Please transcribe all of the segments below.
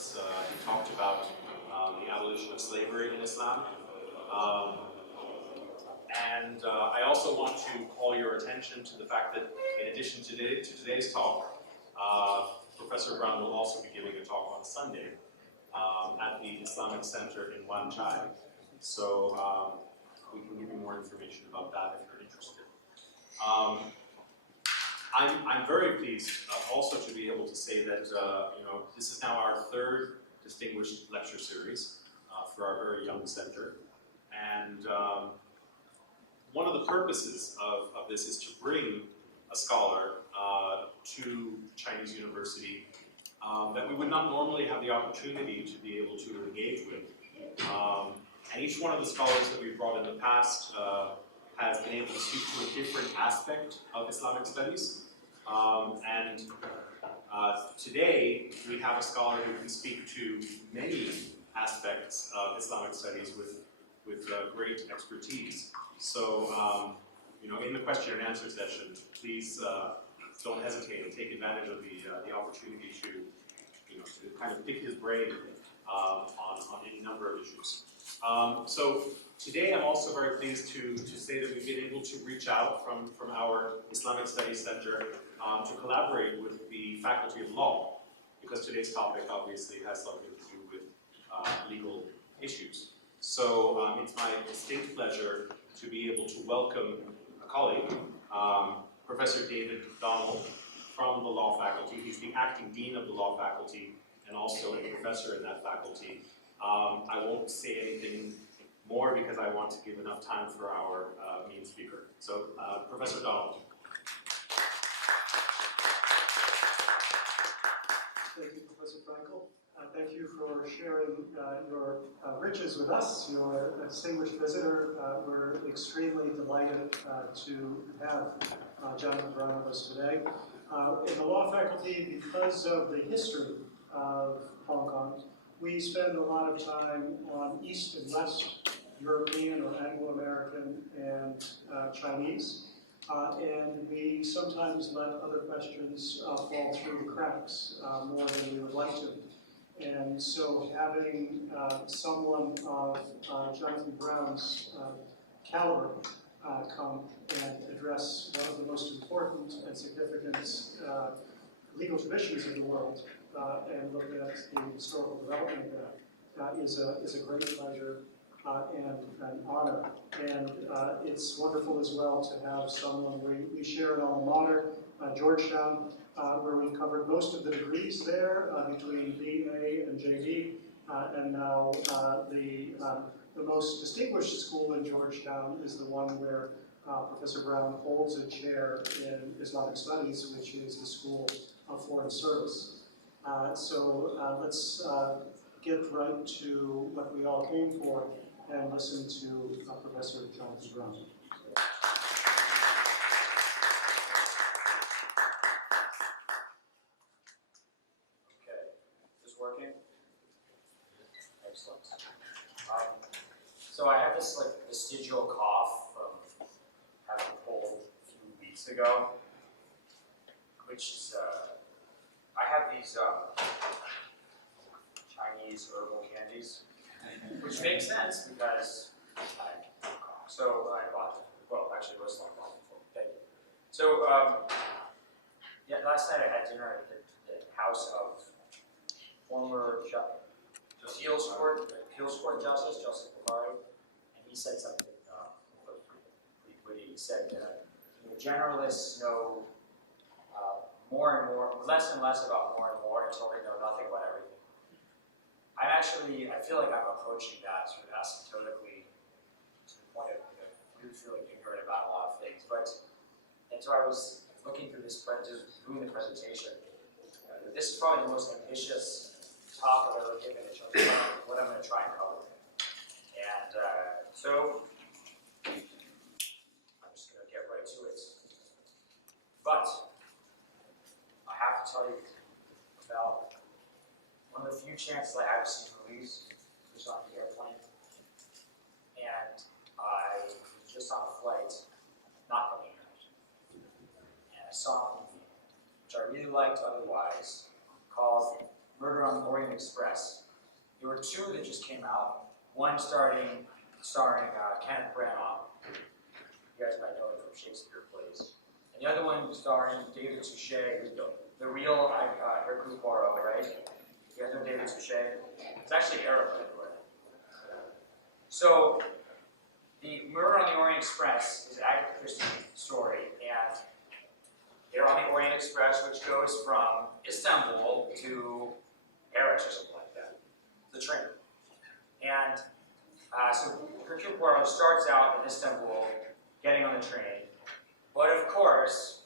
remarks. He talked about the abolition of slavery in Islam. I also want to call your attention to the fact that in addition to today's talk, Professor Brown will also be giving a talk on Sunday at the Islamic Center in Wan Chai. So we can give you more information about that if you're interested. I'm very pleased also to be able to say that this is now our third distinguished lecture series for our very young center. And one of the purposes of this is to bring a scholar to Chinese University that we would not normally have the opportunity to be able to engage with. And each one of the scholars that we've brought in the past has been able to speak to a different aspect of Islamic studies. Today, we have a scholar who can speak to many aspects of Islamic studies with great expertise. So, in the question and answer session, please don't hesitate and take advantage of the opportunity to kind of pick his brain on any number of issues. So today I'm also very pleased to say that we've been able to reach out from our Islamic Studies Center to collaborate with the Faculty of Law, because today's topic obviously has something to do with legal issues. So it's my distinct pleasure to be able to welcome a colleague, Professor David Donald from the Law Faculty. He's the acting dean of the Law Faculty and also a professor in that faculty. I won't say anything more because I want to give enough time for our main speaker. So, Professor Donald. Thank you, Professor Frankel. Thank you for sharing your riches with us. You're a distinguished visitor. We're extremely delighted to have Jonathan Brown with us today. In the law faculty, because of the history of Hong Kong, we spend a lot of time on East and West European or Anglo-American and Chinese. And we sometimes let other questions fall through the cracks more than we would like to. And so having someone of Jonathan Brown's caliber come and address one of the most important and significant legal traditions in the world and look at the historical development of that is a great pleasure and an honor. And it's wonderful as well to have someone, we share an alma mater, Georgetown, where we covered most of the degrees there between BA and JD, and now the most distinguished school in Georgetown is the one where Professor Brown holds a chair in Islamic Studies, which is the School of Foreign Service. So let's get right to what we all came for and listen to Professor Jonathan Brown. Okay, is this working? Excellent. So I have this vestigial cough from having a cold a few weeks ago, which is I have these Chinese herbal candies, which makes sense because I cough. So I bought them. Well, actually, it was long bought before. Thank you. So yeah, last night I had dinner at the house of former appeals court justice, Justice Bukari, and he said something pretty witty. He said, generalists know more and more, less and less about more and more until they know nothing about everything. I feel like I'm approaching that sort of asymptotically to the point of really feeling ignorant about a lot of things. And so I was looking through this, doing the presentation. This is probably the most ambitious talk I've ever given in terms of what I'm going to try and cover. And so I'm just going to get right to it. But I have to tell you about one of the few chances I have seen Louise, who's on the airplane. And I was just on a flight, not coming here. And I saw a movie, which I really liked otherwise, called Murder on the Orient Express. two that just came out. One starring Kenneth Branagh. You guys might know him from Shakespeare plays. And the other one starring David Suchet, who's the real Hercule Poirot, right? You guys know David Suchet? It's actually Arab, by the way. So, the Murder on the Orient Express is Agatha Christie's story, and they're on the Orient Express, which goes from Istanbul to Paris or something like that. The train. And so Hercule Poirot starts out in Istanbul, getting on the train. But of course,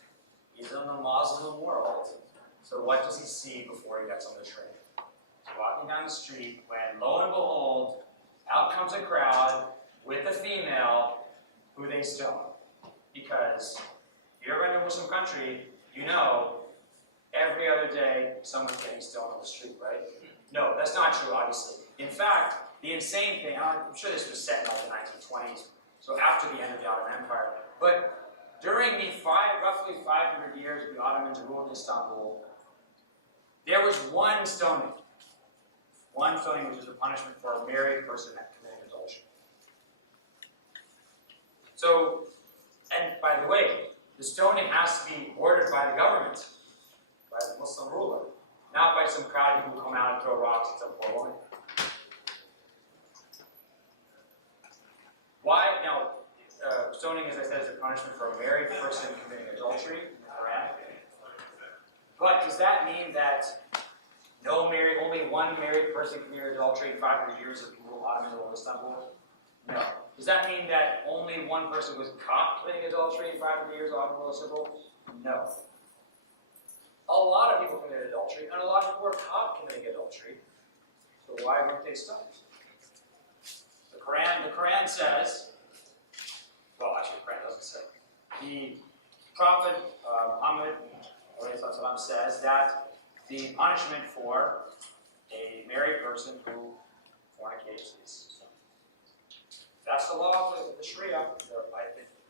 he's in the Muslim world. So what does he see before he gets on the train? He's walking down the street when, lo and behold, out comes a crowd with a female who they stone. Because if you've ever been to a Muslim country, you know every other day someone's getting stoned on the street, right? No, that's not true, obviously. In fact, the insane thing, I'm sure this was set in like the 1920s, so after the end of the Ottoman Empire, but during the roughly 500 years the Ottomans ruled Istanbul, there was one stoning. One stoning, which is a punishment for a married person committing adultery. So, and by the way, the stoning has to be ordered by the government, by the Muslim ruler, not by some crowd who will come out and throw rocks at some poor woman. Why? Now, stoning, as I said, is a punishment for a married person committing adultery in the Quran. But does that mean that only one married person committed adultery in 500 years of the Ottoman rule of Istanbul? No. Does that mean that only one person was caught committing adultery in 500 years of Ottoman rule of Istanbul? No. A lot of people committed adultery, and a lot of people were caught committing adultery. So why weren't they stoned? The Quran says, well, actually, the Quran doesn't say. The Prophet Muhammad says that the punishment for a married person who fornicates is stoned. That's the law of the Sharia,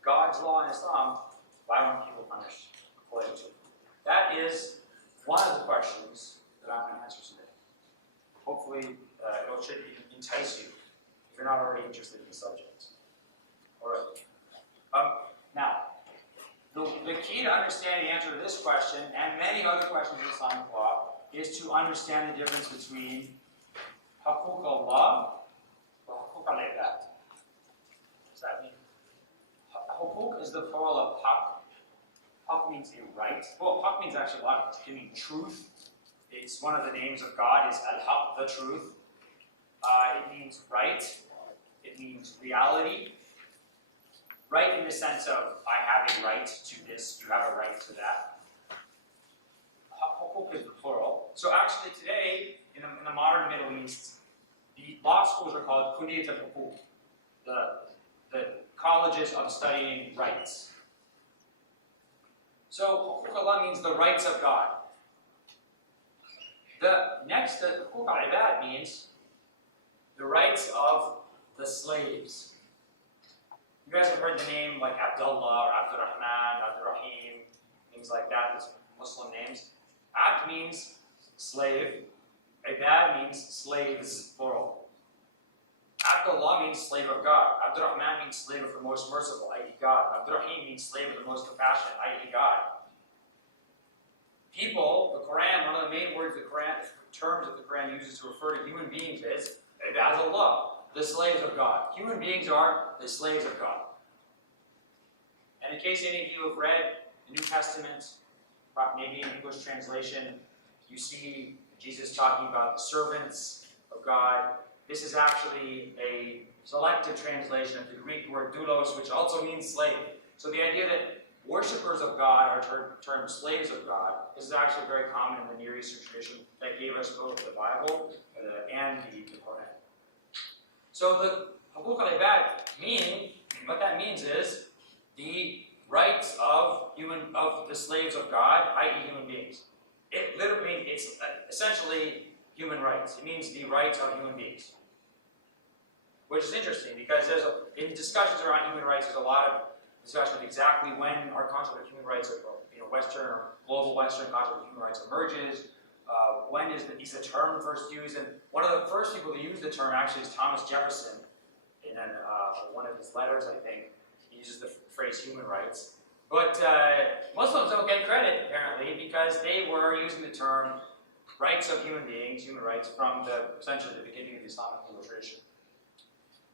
God's law in Islam. Why weren't people punished according to it? That is one of the questions that I'm going to answer today. Hopefully, it should entice you if you're not already interested in the subject. All right. Now, the key to understanding the answer to this question and many other questions in Islamic law is to understand the difference between Hukuk Allah and Hukuk al-Ibad. What does that mean? Hukuk is the plural of haq. Haq means a right. Well, haq means actually a lot. It can mean truth. It's one of the names of God is al-haq, the truth. It means right. It means reality. Right in the sense of, I have a right to this, you have a right to that. Hukuk is plural. So actually today, in the modern Middle East, the law schools are called Kulliyat al-Hukuk, the colleges of studying rights. So Hukuk Allah means the rights of God. The Hukuk al-Ibad means the rights of the slaves. You guys have heard the name like Abdullah or Abdurrahman, Abdurrahim, things like that, these Muslim names. Abd means slave. Ibad means slaves, plural. Abdullah means slave of God. Abdurrahman means slave of the most merciful, i.e. God. Abdurrahim means slave of the most compassionate, i.e. God. People, the Quran, one of the main words terms that the Quran uses to refer to human beings is Ibadullah, the slaves of God. Human beings are the slaves of God. And in case any of you have read the New Testament, maybe in English translation, you see Jesus talking about the servants of God. This is actually a selected translation of the Greek word doulos, which also means slave. So the idea that worshippers of God are termed slaves of God, this is actually very common in the Near Eastern tradition that gave us both the Bible and the Quran. So the Hukuk al-Ibad what that means is the rights of the slaves of God, i.e. human beings. It literally means it's essentially human rights. It means the rights of human beings. Which is interesting because in discussions around human rights, there's a lot of discussion of exactly when our concept of human rights, Western or global Western concept of human rights emerges, When is the term first used? And one of the first people to use the term actually is Thomas Jefferson. In one of his letters, I think, he uses the phrase human rights. But Muslims don't get credit, apparently, because they were using the term rights of human beings, human rights, from essentially the beginning of the Islamic legal tradition.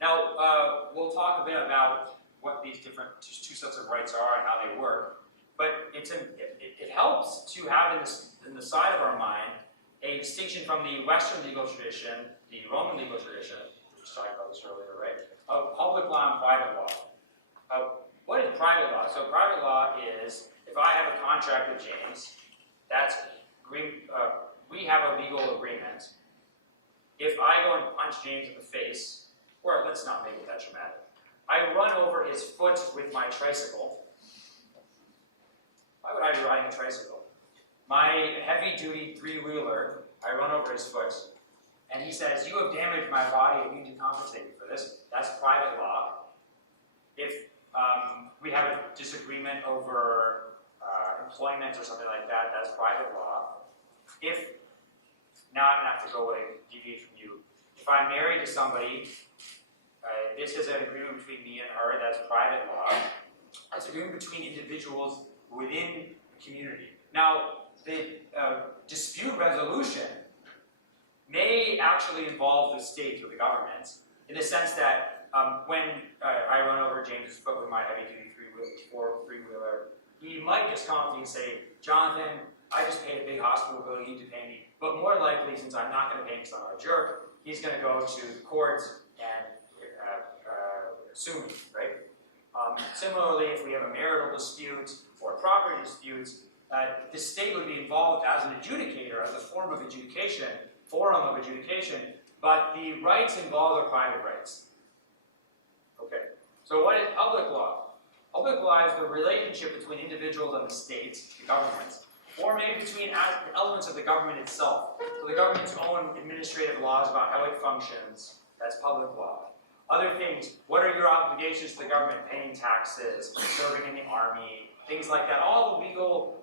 Now, we'll talk a bit about what these different two sets of rights are and how they work. But it helps to have in the side of our mind a distinction from the Western legal tradition, the Roman legal tradition, we talked about this earlier, right, of public law and private law. What is private law? So private law is, if I have a contract with James, we have a legal agreement. If I go and punch James in the face, or let's not make it that dramatic, I run over his foot with my tricycle. Why would I be riding a tricycle? My heavy-duty three-wheeler, I run over his foot, and he says, "You have damaged my body, and you need to compensate me for this." That's private law. If we have a disagreement over employment or something like that, that's private law. Now I'm going to have to go away and deviate from you. If I'm married to somebody, this is an agreement between me and her, that's private law. That's an agreement between individuals within the community. Now, the dispute resolution may actually involve the state or the government, in the sense that when I run over James's foot with my heavy-duty three-wheeler, he might just come up to me and say, "Jonathan, I just paid a big hospital bill, you need to pay me." But more likely, since I'm not going to pay him because I'm not a jerk, he's going to go to the courts and sue me, right? Similarly, if we have a marital dispute or a property dispute, the state would be involved as an adjudicator, as a forum of adjudication, but the rights involved are private rights. Okay, so what is public law? Public law is the relationship between individuals and the state, the government, or maybe between elements of the government itself. So the government's own administrative laws about how it functions, that's public law. Other things, what are your obligations to the government? Paying taxes, serving in the army, things like that. All the legal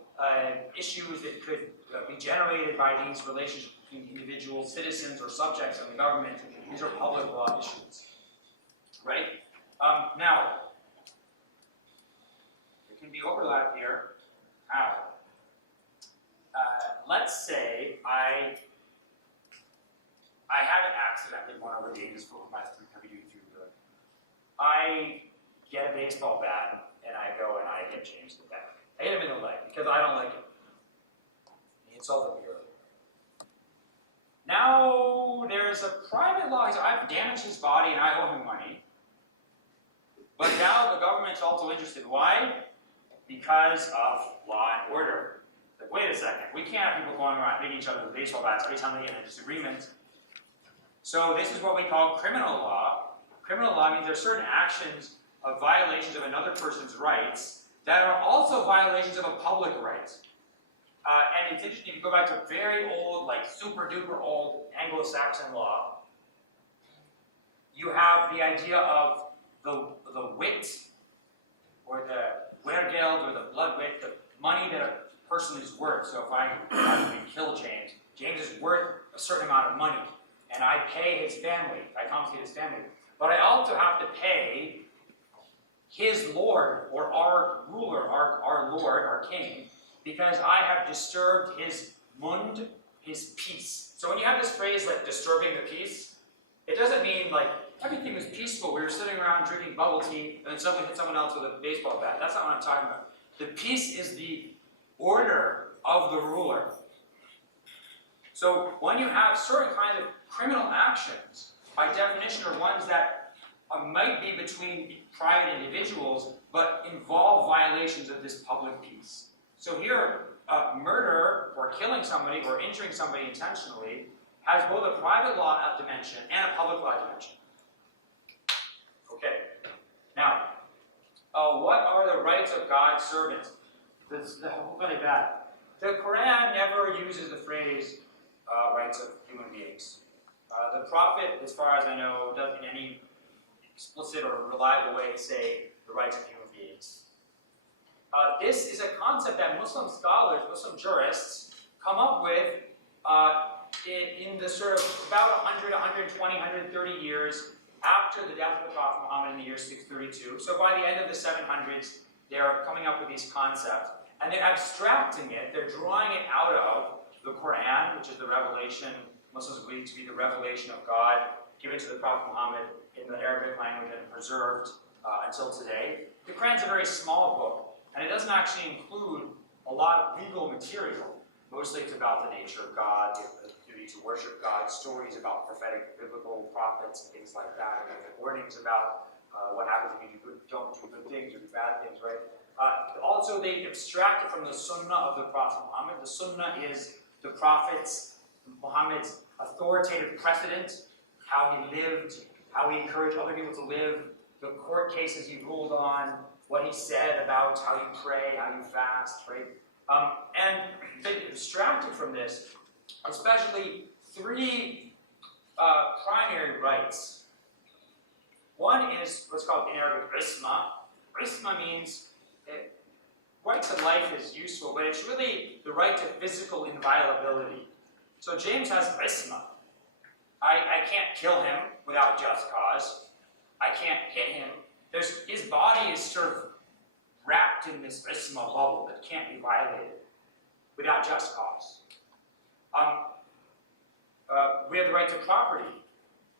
issues that could be generated by these relationships between individual citizens or subjects and the government, these are public law issues, right? Now, there can be overlap here. How? Let's say I haven't accidentally run over Davis foot with my heavy-duty three-wheeler. I get a baseball bat and I go and I hit James in the back. I hit him in the leg because I don't like him. He insulted me earlier. Now there's a private law. I've damaged his body and I owe him money. But now the government's also interested. Why? Because of law and order. Like, wait a second, we can't have people going around hitting each other with baseball bats every time they get in a disagreement. So this is what we call criminal law. Criminal law means there are certain actions of violations of another person's rights that are also violations of a public right. And it's interesting, if you go back to very old, like super duper old Anglo-Saxon law, you have the idea of the wit, or the wergeld, or the blood wit, the money that a person is worth. So if I kill James, James is worth a certain amount of money, and I pay his family, I compensate his family. But I also have to pay his lord, or our ruler, our lord, our king, because I have disturbed his mund, his peace. So when you have this phrase like disturbing the peace, it doesn't mean like everything was peaceful, we were sitting around drinking bubble tea, and then someone hit someone else with a baseball bat. That's not what I'm talking about. The peace is the order of the ruler. So when you have certain kinds of criminal actions, by definition are ones that might be between private individuals, but involve violations of this public peace. So here, murder, or killing somebody, or injuring somebody intentionally, has both a private law dimension and a public law dimension. Okay, now, what are the rights of God's servants? The Quran never uses the phrase rights of human beings. The Prophet, as far as I know, doesn't in any explicit or reliable way say the rights of human beings. This is a concept that Muslim scholars, Muslim jurists, come up with in the sort of about 100, 120, 130 years after the death of the Prophet Muhammad in the year 632. So by the end of the 700s, they're coming up with these concepts. And they're abstracting it, they're drawing it out of the Quran, which is the revelation, Muslims believe to be the revelation of God, given to the Prophet Muhammad in the Arabic language and preserved until today. The Quran's a very small book, and it doesn't actually include a lot of legal material. Mostly it's about the nature of God, the duty to worship God, stories about prophetic biblical prophets and things like that, and warnings about what happens if you don't do good things or do bad things, right? Also, they abstract it from the Sunnah of the Prophet Muhammad. The Sunnah is the Prophet's, Muhammad's authoritative precedent, how he lived, how he encouraged other people to live, the court cases he ruled on, what he said about how you pray, how you fast, right? And they abstracted from this, especially three primary rights. One is what's called in Arabic isma. Isma means right to life is useful, but it's really the right to physical inviolability. So James has isma. I can't kill him without just cause. I can't hit him. His body is sort of wrapped in this isma bubble that can't be violated without just cause. We have the right to property.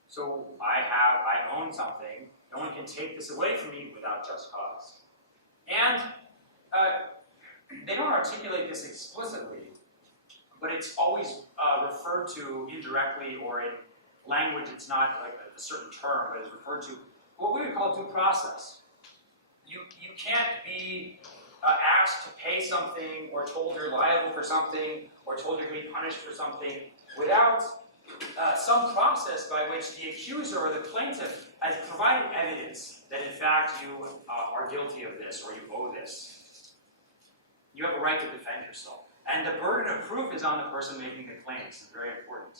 So I own something. No one can take this away from me without just cause. And they don't articulate this explicitly, but it's always referred to indirectly or in language. It's not like a certain term, but it's referred to what we would call due process. You can't be asked to pay something or told you're liable for something or told you're going to be punished for something without some process by which the accuser or the plaintiff has provided evidence that in fact you are guilty of this or you owe this. You have a right to defend yourself. And the burden of proof is on the person making the claim. This is very important.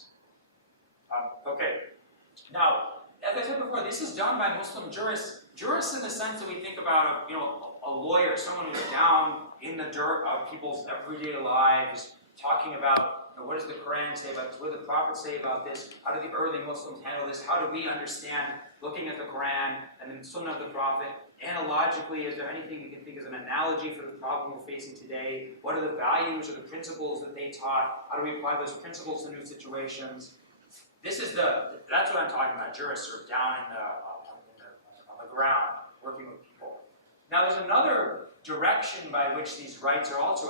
Okay. Now, as I said before, this is done by Muslim jurists. Jurists in the sense that we think about, a lawyer, someone who's down in the dirt of people's everyday lives, talking about what does the Quran say about this, what does the Prophet say about this, how do the early Muslims handle this, how do we understand, looking at the Quran and the Sunnah of the Prophet, analogically, is there anything we can think as an analogy for the problem we're facing today? What are the values or the principles that they taught? How do we apply those principles to new situations? That's what I'm talking about. Jurists are down on the ground, working with people. Now there's another direction by which these rights are also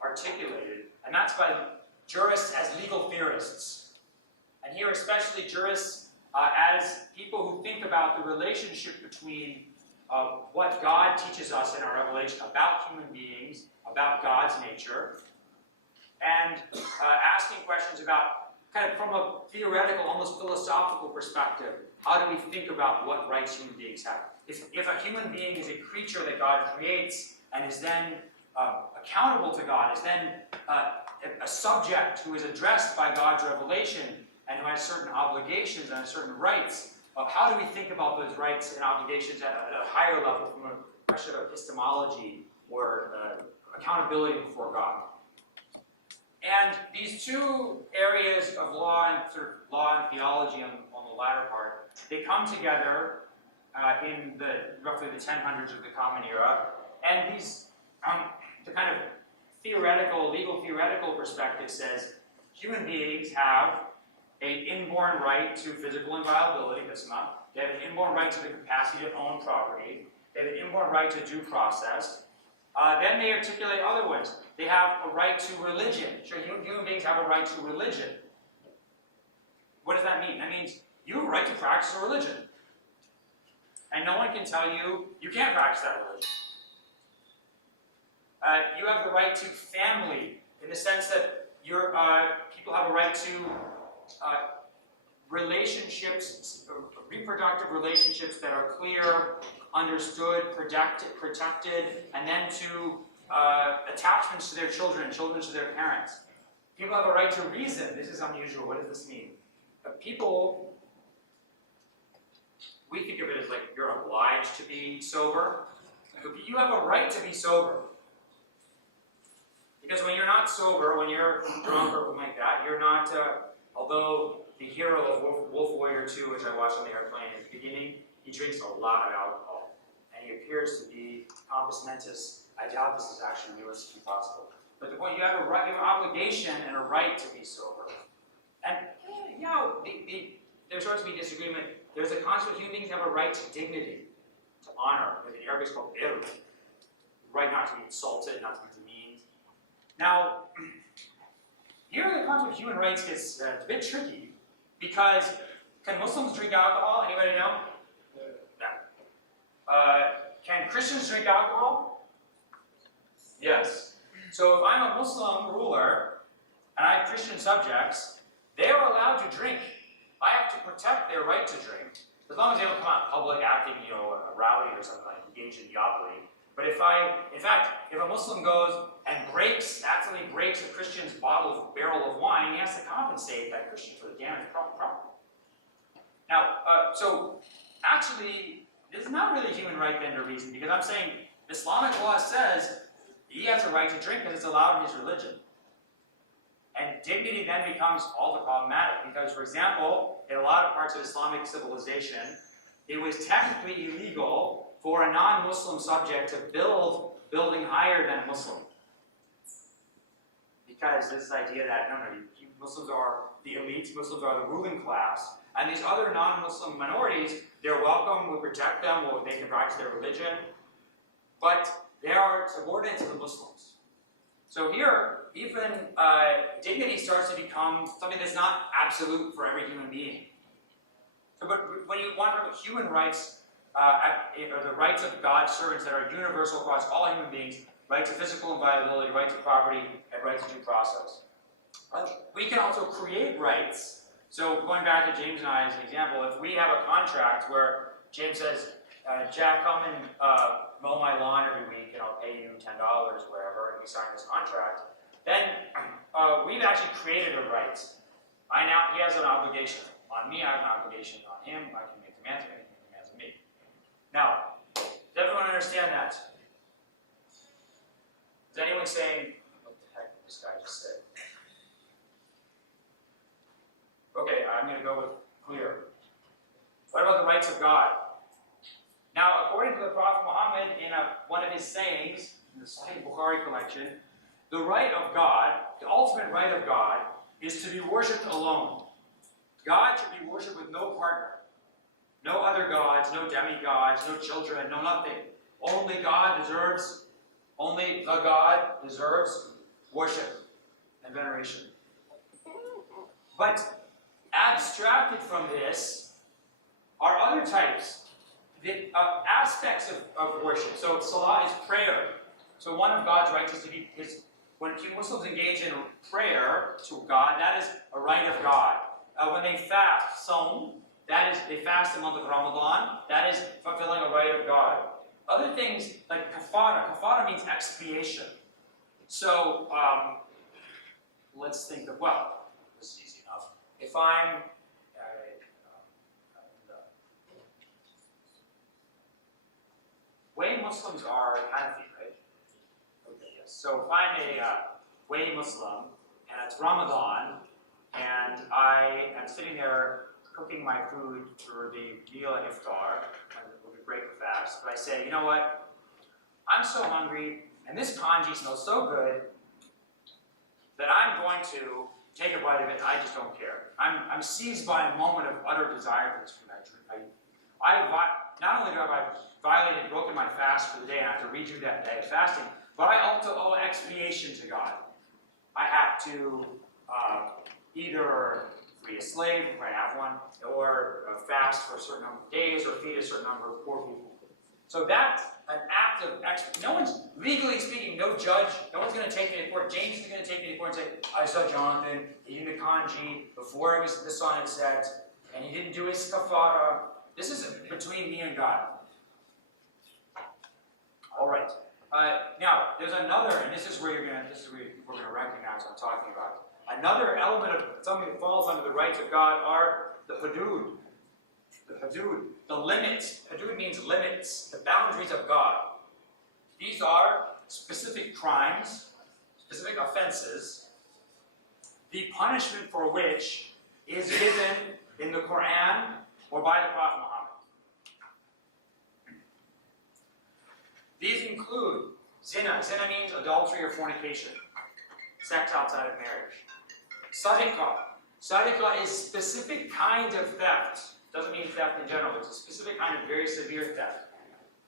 articulated, and that's by jurists as legal theorists. And here especially jurists as people who think about the relationship between what God teaches us in our revelation about human beings, about God's nature, and asking questions about, kind of from a theoretical, almost philosophical perspective, how do we think about what rights human beings have? If a human being is a creature that God creates and is then accountable to God, is then a subject who is addressed by God's revelation and who has certain obligations and certain rights, how do we think about those rights and obligations at a higher level from a question of epistemology or accountability before God? And these two areas of law and theology on the latter part, they come together in roughly the 1000s of the Common Era, and these the kind of legal theoretical perspective says human beings have an inborn right to physical inviolability, isma. They have an inborn right to the capacity to own property. They have an inborn right to due process. Then they articulate other ones. They have a right to religion. Sure, human beings have a right to religion. What does that mean? That means you have a right to practice a religion. And no one can tell you can't practice that religion. You have the right to family, in the sense that people have a right to relationships, reproductive relationships that are clear, understood, protected, and then to attachments to their children to their parents. People have a right to reason. This is unusual. What does this mean? People, we think of it as like you're obliged to be sober. You have a right to be sober. Because when you're not sober, when you're drunk or something like that, you're not, although the hero of Wolf Warrior 2, which I watched on the airplane at the beginning, he drinks a lot of alcohol. And he appears to be compos mentis. I doubt this is actually realistically possible. But the point, you have an obligation and a right to be sober. And, you know, there's supposed to be disagreement. There's a concept of human beings have a right to dignity, to honor. In Arabic, it's called ir. Right not to be insulted, not to be demeaned. Now, here the concept of human rights gets a bit tricky, because can Muslims drink alcohol? Anybody know? No. Can Christians drink alcohol? Yes. So if I'm a Muslim ruler, and I have Christian subjects, they are allowed to drink. I have to protect their right to drink, as long as they don't come out in public acting, you know, rowdy or something, like engaged in diablerie. But if a Muslim goes and accidentally breaks a Christian's barrel of wine, he has to compensate that Christian for the damage property. Now, so actually, this is not really human right then to reason, because I'm saying Islamic law says he has a right to drink because it's allowed in his religion. And dignity then becomes all the problematic, because, for example, in a lot of parts of Islamic civilization, it was technically illegal for a non-Muslim subject to build building higher than a Muslim. Because this idea that, no, Muslims are the elite, Muslims are the ruling class, and these other non-Muslim minorities, they're welcome, we protect them, they can practice their religion, but they are subordinate to the Muslims. So here, even dignity starts to become something that's not absolute for every human being. So, but when you want to talk about human rights, or the rights of God's servants that are universal across all human beings, right to physical inviolability, right to property, and right to due process. We can also create rights. So going back to James and I as an example, if we have a contract where James says, Jack, come and mow my lawn every week and I'll pay you $10 or whatever, and we sign this contract, then we've actually created a right. He has an obligation on me, I have an obligation on him, I can make demands of anything he has on me. Now, does everyone understand that? Is anyone saying, what the heck did this guy just say? Okay, I'm going to go with clear. What about the rights of God? Now, according to the Prophet Muhammad, in one of his sayings, in the Sahih Bukhari collection, the right of God, the ultimate right of God, is to be worshipped alone. God should be worshipped with no partner. No other gods, no demigods, no children, no nothing. Only the God deserves worship and veneration. But abstracted from this are other types, aspects of worship. So salah is prayer. So one of God's rights is when Muslims engage in prayer to God, that is a right of God. When they fast, Sawm, that is, they fast the month of Ramadan, that is fulfilling a right of God. Other things like kafara means expiation. So let's think of, well, this is easy enough. If I'm way Muslims are Hanafi, right? Okay, yes. So if I'm a way Muslim and it's Ramadan and I am sitting there cooking my food for the meal at iftar, and we'll break the fast, but I say, you know what? I'm so hungry and this congee smells so good that I'm going to take a bite of it. I just don't care. I'm seized by a moment of utter desire for this food. Not only have I violated, broken my fast for the day, and I have to redo that day of fasting, but I also owe expiation to God. I have to either free a slave, if I have one, or fast for a certain number of days, or feed a certain number of poor people. So that's an act of expiation. No one's, legally speaking, no judge, no one's going to take me to court. James is going to take me to court and say, I saw Jonathan eating the congee before the sun had set, and he didn't do his kafara. This is between me and God. All right. Now, there's another, and this is where we're going to recognize what I'm talking about. Another element of something that falls under the rights of God are the hudud. The hudud, the limits. Hudud means limits, the boundaries of God. These are specific crimes, specific offenses, the punishment for which is given in the Quran or by the Prophet Muhammad. These include zina. Zina means adultery or fornication, sex outside of marriage. Sadiqa. Sadiqa is specific kind of theft. Doesn't mean theft in general. It's a specific kind of very severe theft.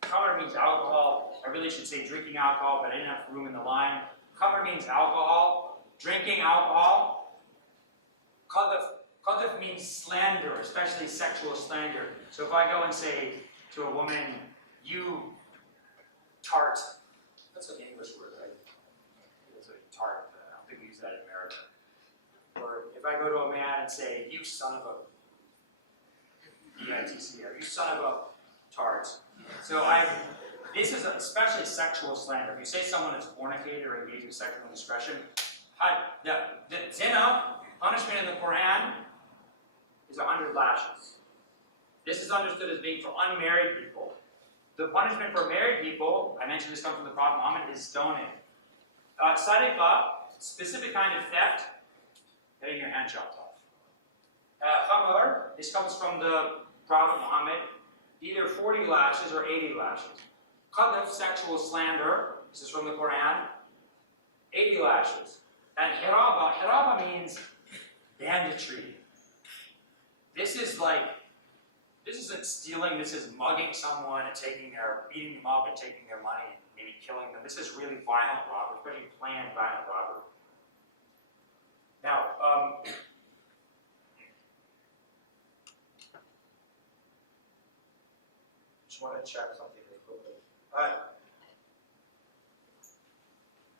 Khamr means alcohol. I really should say drinking alcohol, but I didn't have room in the line. Khamr means alcohol. Drinking alcohol. Qadhf means slander, especially sexual slander. So if I go and say to a woman, you tart. That's an English word, right? It's a tart. I don't think we use that in America. Or if I go to a man and say, you son of a B-I-T-C-R, you son of a tart. So this is especially sexual slander. If you say someone is fornicated or engaged in sexual indiscretion, the zina punishment in the Quran is 100 lashes. This is understood as being for unmarried people. The punishment for married people, I mentioned this comes from the Prophet Muhammad, is stoning. Sadiqa, specific kind of theft, getting your hand chopped off. Khamr, this comes from the Prophet Muhammad, either 40 lashes or 80 lashes. Qadhf, sexual slander, this is from the Quran, 80 lashes. And hiraba means banditry. This isn't stealing, this is mugging someone and beating them up and taking their money and maybe killing them. This is really violent robbery, especially planned violent robbery. Now, just want to check something really quickly.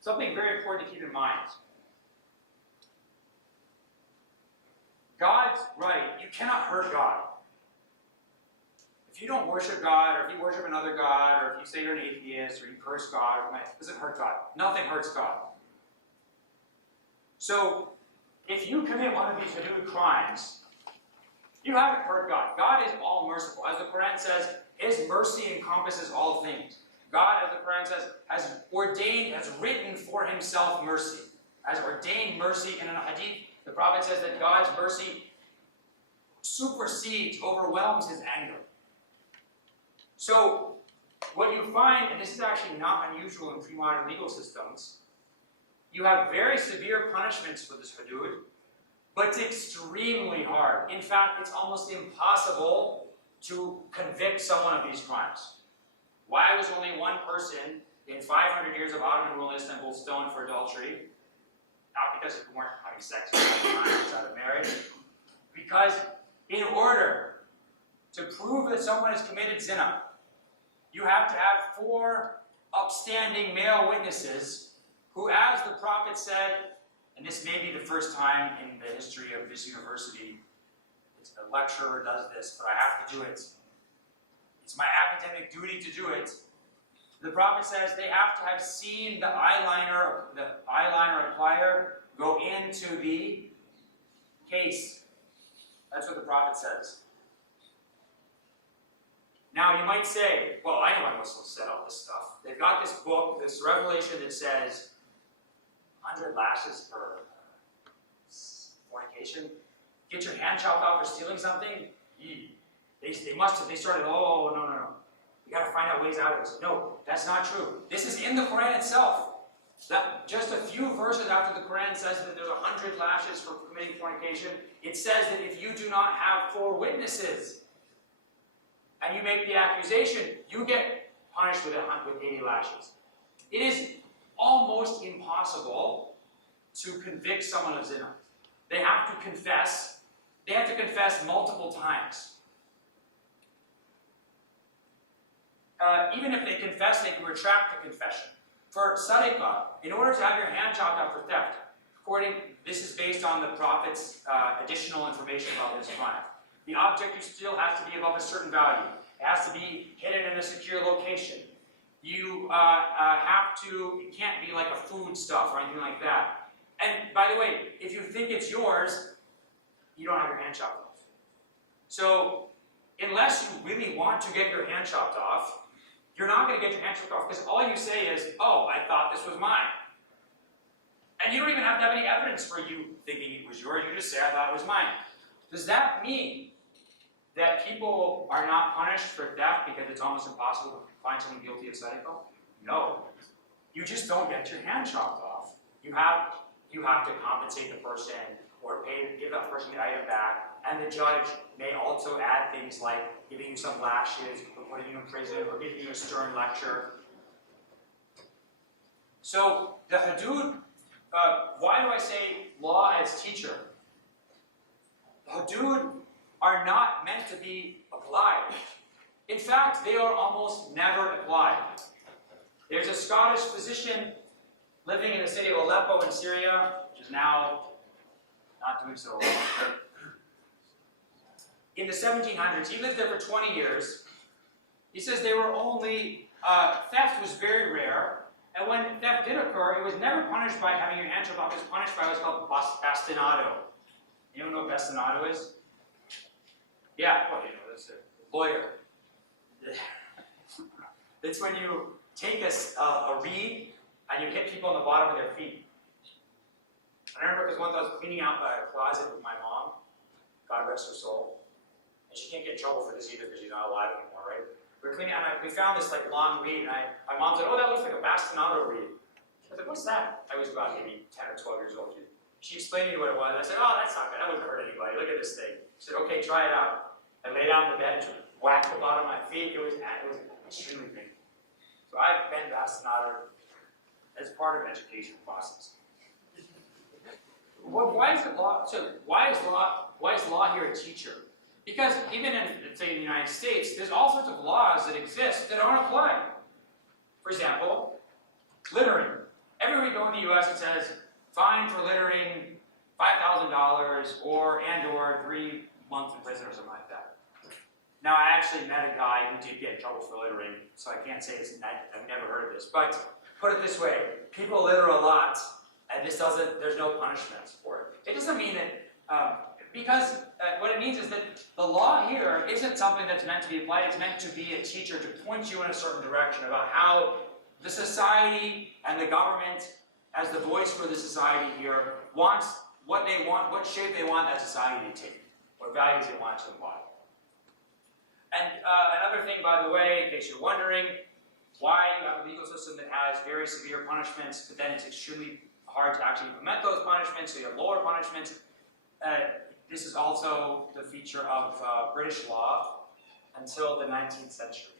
Something very important to keep in mind. God's right, you cannot hurt God. If you don't worship God, or if you worship another God, or if you say you're an atheist, or you curse God, it doesn't hurt God. Nothing hurts God. So, if you commit one of these hudud crimes, you haven't hurt God. God is all merciful. As the Quran says, His mercy encompasses all things. God, as the Quran says, has written for Himself mercy. Has ordained mercy in an hadith. The Prophet says that God's mercy supersedes, overwhelms His anger. So, what you find, and this is actually not unusual in pre-modern legal systems, you have very severe punishments for this hudud, but it's extremely hard. In fact, it's almost impossible to convict someone of these crimes. Why was only one person in 500 years of Ottoman rule in Istanbul stoned for adultery? Not because they weren't having sex outside of marriage. Because in order to prove that someone has committed zina, you have to have 4 upstanding male witnesses who, as the Prophet said, and this may be the first time in the history of this university, a lecturer does this, but I have to do it. It's my academic duty to do it. The Prophet says they have to have seen the eyeliner applier go into the case. That's what the Prophet says. Now you might say, well, I know why Muslims said all this stuff. They've got this book, this revelation that says 100 lashes for fornication. Get your hand chopped off for stealing something? They started, oh, no. You got to find out ways out of this. No, that's not true. This is in the Quran itself. That just a few verses after the Quran says that there's 100 lashes for committing fornication, it says that if you do not have 4 witnesses and you make the accusation, you get punished with 80 lashes. It is almost impossible to convict someone of zina. They have to confess. They have to confess multiple times. Even if they confess, they can retract the confession. For sadiqa, in order to have your hand chopped off for theft, this is based on the Prophet's additional information about this crime. The object you steal has to be above a certain value. It has to be hidden in a secure location. You it can't be like a food stuff or anything like that. And by the way, if you think it's yours, you don't have your hand chopped off. So, unless you really want to get your hand chopped off, you're not going to get your hand chopped off because all you say is, oh, I thought this was mine. And you don't even have to have any evidence for you thinking it was yours. You just say, I thought it was mine. Does that mean that people are not punished for theft because it's almost impossible to find someone guilty of Seneca? No. You just don't get your hand chopped off. You have to compensate the person or give that person the item back. And the judge may also add things like giving you some lashes, or putting you in prison, or giving you a stern lecture. So the hudud, why do I say law as teacher? The hudud are not meant to be applied. In fact, they are almost never applied. There's a Scottish physician living in the city of Aleppo in Syria, which is now not doing so well. In the 1700s, he lived there for 20 years. He says they were only, theft was very rare, and when theft did occur, it was never punished by having your hand chopped off. It was punished by what's called bastinado. You don't know what bastinado is? Yeah, well, you know, that's a lawyer. It's when you take a reed and you hit people on the bottom of their feet. I remember because once I was cleaning out a closet with my mom, God rest her soul, and she can't get in trouble for this either because she's not alive anymore, right? We were cleaning out, and we found this like long reed, and my mom said, "Oh, that looks like a bastinado reed." I was like, "What's that?" I was about maybe 10 or 12 years old. She explained to me what it was. I said, "Oh, that's not good. That wouldn't hurt anybody. Look at this thing." She said, "Okay, try it out." I lay down on the bed, whacked the bottom of my feet. It was extremely painful. So I've been bastinado as part of an education process. Why is it law? So why is law here a teacher? Because even in, let's say, in the United States, there's all sorts of laws that exist that aren't applied. For example, littering. Everywhere you go in the U.S., it says fine for littering $5,000 or 3 months in prison or something like that. Now, I actually met a guy who did get in trouble for littering, so I can't say this. I've never heard of this, but put it this way: people litter a lot. And this doesn't, there's no punishments for it. It doesn't mean that, because what it means is that the law here isn't something that's meant to be applied, it's meant to be a teacher to point you in a certain direction about how the society and the government, as the voice for the society here, wants what they want, what shape they want that society to take, what values they want to embody. And another thing, by the way, in case you're wondering, why you have a legal system that has very severe punishments, but then it's extremely hard to actually implement those punishments, so you have lower punishments. This is also the feature of British law until the 19th century.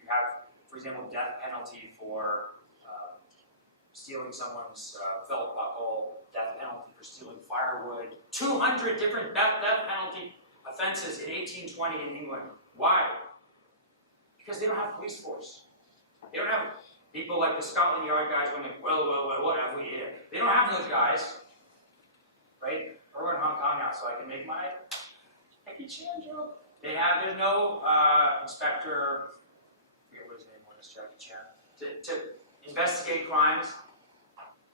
You have, for example, death penalty for stealing someone's belt buckle, death penalty for stealing firewood, 200 different death penalty offenses in 1820 in England. Why? Because they don't have police force. They don't have people like the Scotland Yard guys going like, well, what have we here? They don't have those guys, right? We're in Hong Kong now, so I can make my Jackie Chan joke. There's no inspector, I forget what his name was, Jackie Chan, to investigate crimes.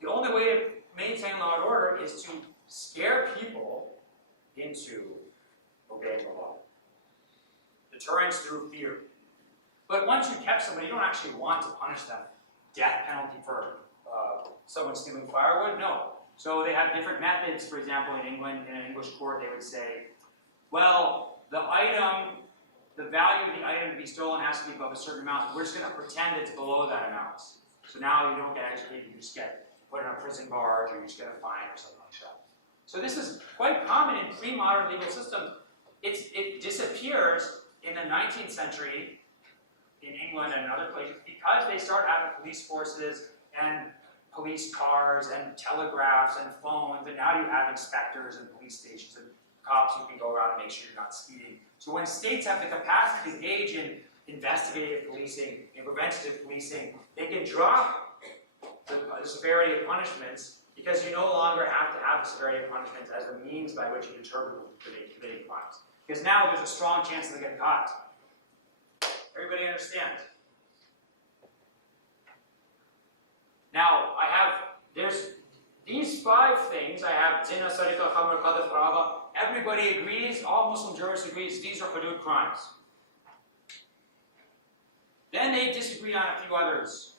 The only way to maintain law and order is to scare people into obeying the law. Deterrence through fear. But once you catch somebody, you don't actually want to punish them. Death penalty for someone stealing firewood? No. So they have different methods. For example, in England, in an English court, they would say, well, the value of the item to be stolen has to be above a certain amount. We're just going to pretend it's below that amount. So now you don't get educated, you just get put in a prison barge, or you just get a fine or something like that. So this is quite common in pre-modern legal systems. It disappears in the 19th century in England and in other places because they start having police forces and police cars and telegraphs and phones, and now you have inspectors and police stations and cops who can go around and make sure you're not speeding. So when states have the capacity to engage in investigative policing, in preventative policing, they can drop the severity of punishments because you no longer have to have the severity of punishments as the means by which you deter people from committing crimes. Because now there's a strong chance that they get caught. Everybody understand? Now, there's these 5 things. I have zina, sarika, khamr, qadhf, qaraba. Everybody agrees, all Muslim jurists agrees, these are hudud crimes. Then they disagree on a few others.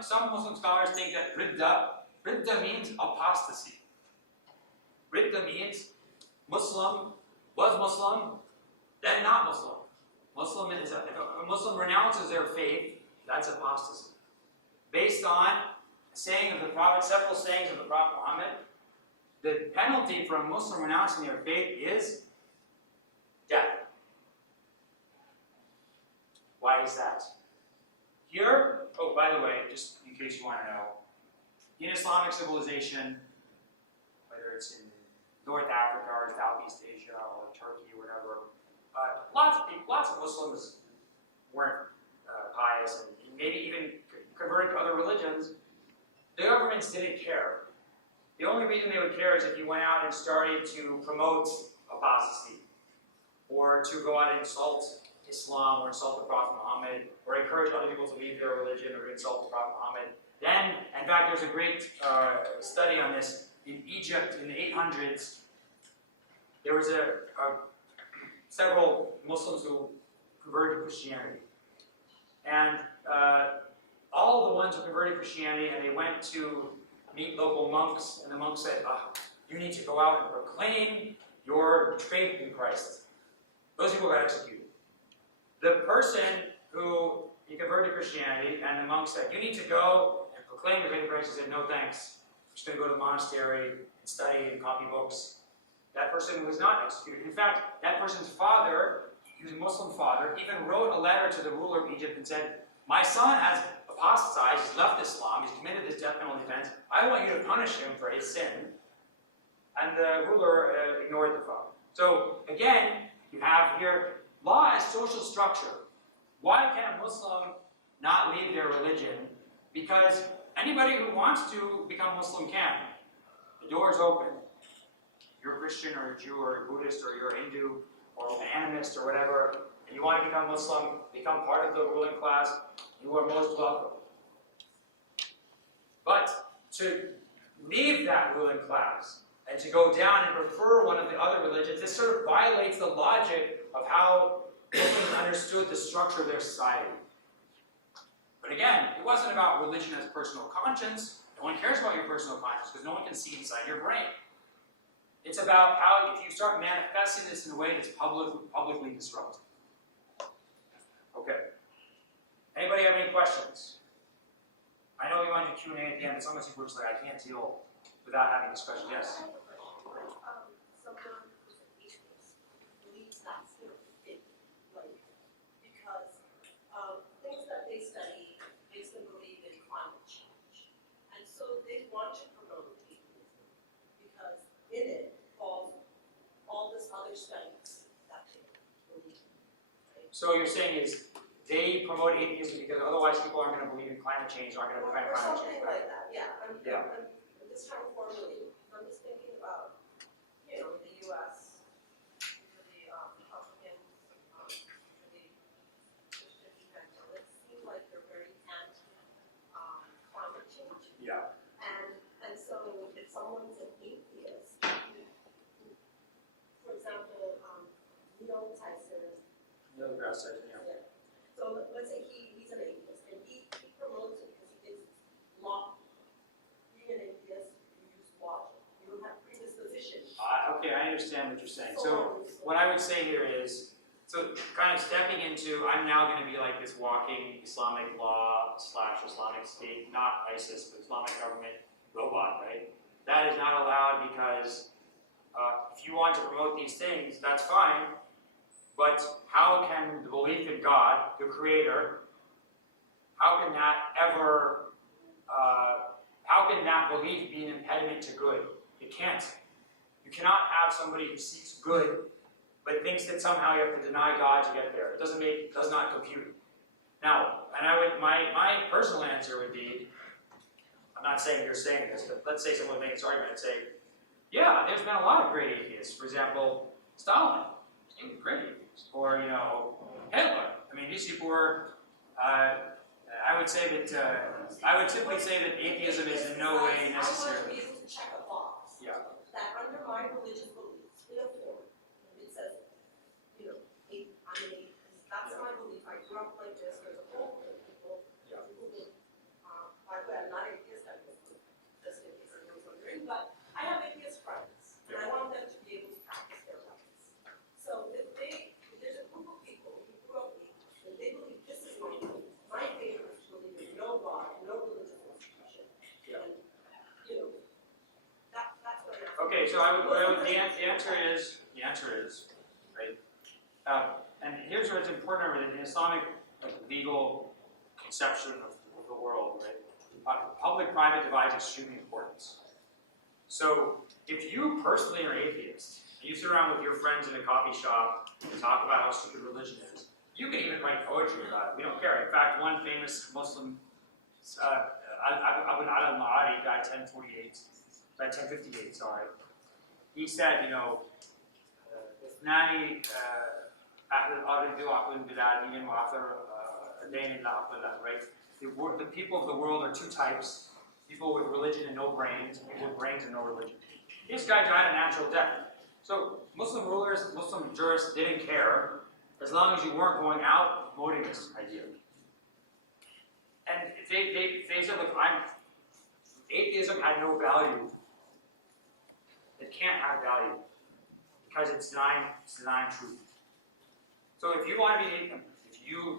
Some Muslim scholars think that ridda means apostasy. Ridda means Muslim, was Muslim, then not Muslim. If a Muslim renounces their faith, that's apostasy. Based on a saying of the Prophet, several sayings of the Prophet Muhammad, the penalty for a Muslim renouncing their faith is death. Why is that? Here, oh, by the way, just in case you want to know, in Islamic civilization, whether it's in North Africa or Southeast Asia or Turkey or whatever, lots of Muslims weren't pious and maybe even converted to other religions. The governments didn't care. The only reason they would care is if you went out and started to promote apostasy, or to go out and insult Islam, or insult the Prophet Muhammad, or encourage other people to leave their religion, or to insult the Prophet Muhammad. Then, in fact, there's a great study on this. In Egypt, in the 800s, there was several Muslims who converted to Christianity. And all of the ones who converted to Christianity, and they went to meet local monks, and the monks said, you need to go out and proclaim your faith in Christ. Those people got executed. The person who he converted to Christianity, and the monk said, you need to go and proclaim your faith in Christ, he said, no thanks. I'm just going to go to the monastery and study and copy books. That person was not executed. In fact, that person's father, he was a Muslim father, even wrote a letter to the ruler of Egypt and said, my son has apostatized, he's left Islam, he's committed this death penalty offense. I want you to punish him for his sin. And the ruler ignored the father. So, again, you have here, law as social structure. Why can a Muslim not leave their religion? Because anybody who wants to become Muslim can. The door's open. You're a Christian or a Jew or a Buddhist or you're a Hindu or an animist or whatever, and you want to become Muslim, become part of the ruling class, you are most welcome. But to leave that ruling class and to go down and prefer one of the other religions, this sort of violates the logic of how Muslims understood the structure of their society. But again, it wasn't about religion as personal conscience. No one cares about your personal conscience because no one can see inside your brain. It's about how, if you start manifesting this in a way that's publicly disruptive. Okay. Anybody have any questions? I know we want to do Q&A at the end, but some of you were just like, I can't deal without having this question. Yes? Someone who's an atheist believes that's their faith, like, because things that they study makes them believe in climate change. And so they want to promote atheism because in it falls all this other studies that they believe in. Right? So you're saying is they promote atheism because otherwise people aren't going to believe in climate change, aren't going to prevent Or climate something change. like that, yeah. I'm just trying to formulate it. I'm just thinking about, in the U.S., for the Republicans, for the Christian evangelists, seem like they're very anti-climate change. Yeah. And so if someone's an atheist, for example, Neil Tyson. Neil deGrasse Tyson, yeah. So let's say he's an atheist, and he promotes it because he thinks it's law. Being an atheist, you use logic. You don't have predisposition. Okay, I understand what you're saying. So what I would say here is, so kind of stepping into, I'm now going to be like this walking Islamic law / Islamic state, not ISIS, but Islamic government robot, right? That is not allowed because if you want to promote these things, that's fine. But how can the belief in God, the Creator, how can that belief be an impediment to good? It can't. You cannot have somebody who seeks good, but thinks that somehow you have to deny God to get there. It does not compute. Now, and my personal answer would be, I'm not saying you're saying this, but let's say someone makes this argument and say, yeah, there's been a lot of great atheists. For example, Stalin, he was a great atheist. Or, Hitler. I mean, these people were, I would simply say that atheism is in no way necessary. I want to be able to check a box. Yeah. That under my religious beliefs, in a form, it says, I'm an atheist. That's my belief. I grew up like this. There's a whole group of people. Yeah. People with Okay, so the answer is, right? And here's where it's important to remember, the Islamic legal conception of the world, right? Public-private divide is extremely important. So if you personally are atheist, and you sit around with your friends in a coffee shop and talk about how stupid religion is, you can even write poetry about it. We don't care. In fact, one famous Muslim, Abu al-Ma'ari, died 1058, sorry. He said, اثنان أهل الأرض عقل بلا دين وآخر دين لا عقل له, right? The people of the world are two types: people with religion and no brains, and people with brains and no religion. This guy died a natural death. So Muslim rulers, Muslim jurists didn't care as long as you weren't going out promoting this idea. And they said, look, atheism had no value. It can't have value because it's denying truth. So if you want to be,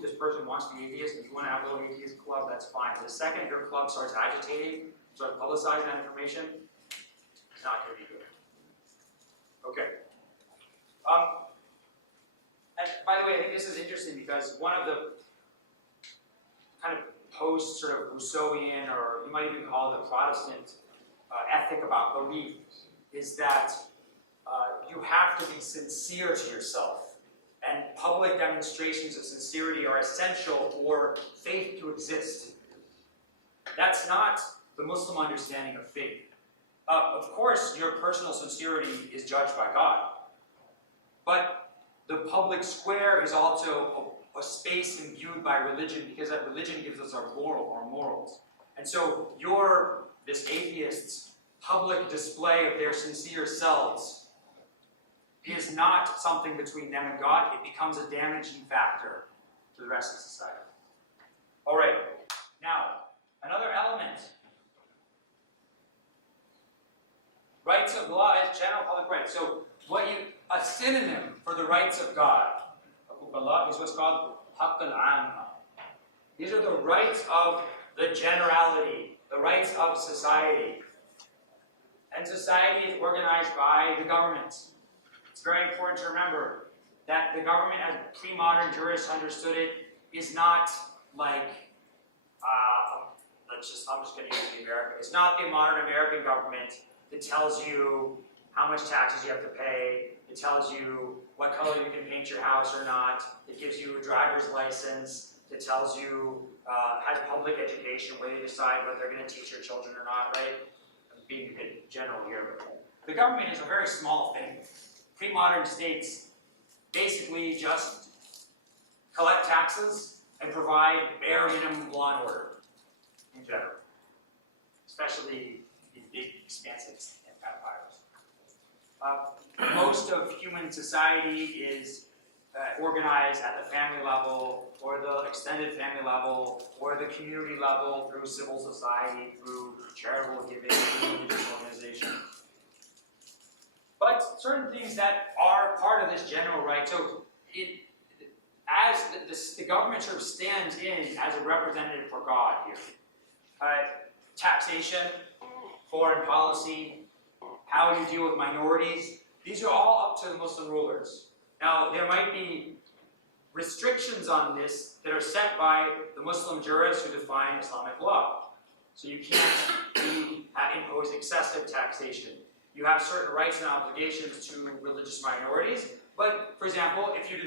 this person wants to be atheist, if you want to have a little atheist club, that's fine. The second your club starts agitating, starts publicizing that information, it's not going to be good. Okay. And by the way, I think this is interesting because one of the kind of post sort of Rousseauian, or you might even call it a Protestant ethic about belief, is that you have to be sincere to yourself. And public demonstrations of sincerity are essential for faith to exist. That's not the Muslim understanding of faith. Of course, your personal sincerity is judged by God. But the public square is also a space imbued by religion, because that religion gives us our morals. And so this atheist's public display of their sincere selves is not something between them and God. It becomes a damaging factor to the rest of society. All right, now, another element. Rights of law is general public rights. So a synonym for the rights of God, Allah, is what's called haqq al-amma. These are the rights of the generality, the rights of society. And society is organized by the government. It's very important to remember that the government, as pre-modern jurists understood it, is not like, I'm just going to use the American. It's not the modern American government that tells you how much taxes you have to pay. It tells you what color you can paint your house or not. It gives you a driver's license. It tells you, has public education, where you decide whether they're going to teach your children or not, right? I'm being a bit general here, but the government is a very small thing. Pre-modern states basically just collect taxes and provide bare minimum law and order in general, especially in big, expansive empires. Most of human society is organized at the family level, or the extended family level, or the community level, through civil society, through charitable giving, through religious organization. But certain things that are part of this general right, so the government sort of stands in as a representative for God here. Taxation, foreign policy, how you deal with minorities, these are all up to the Muslim rulers. Now, there might be restrictions on this that are set by the Muslim jurists who define Islamic law. So you can't impose excessive taxation. You have certain rights and obligations to religious minorities. But, for example, if a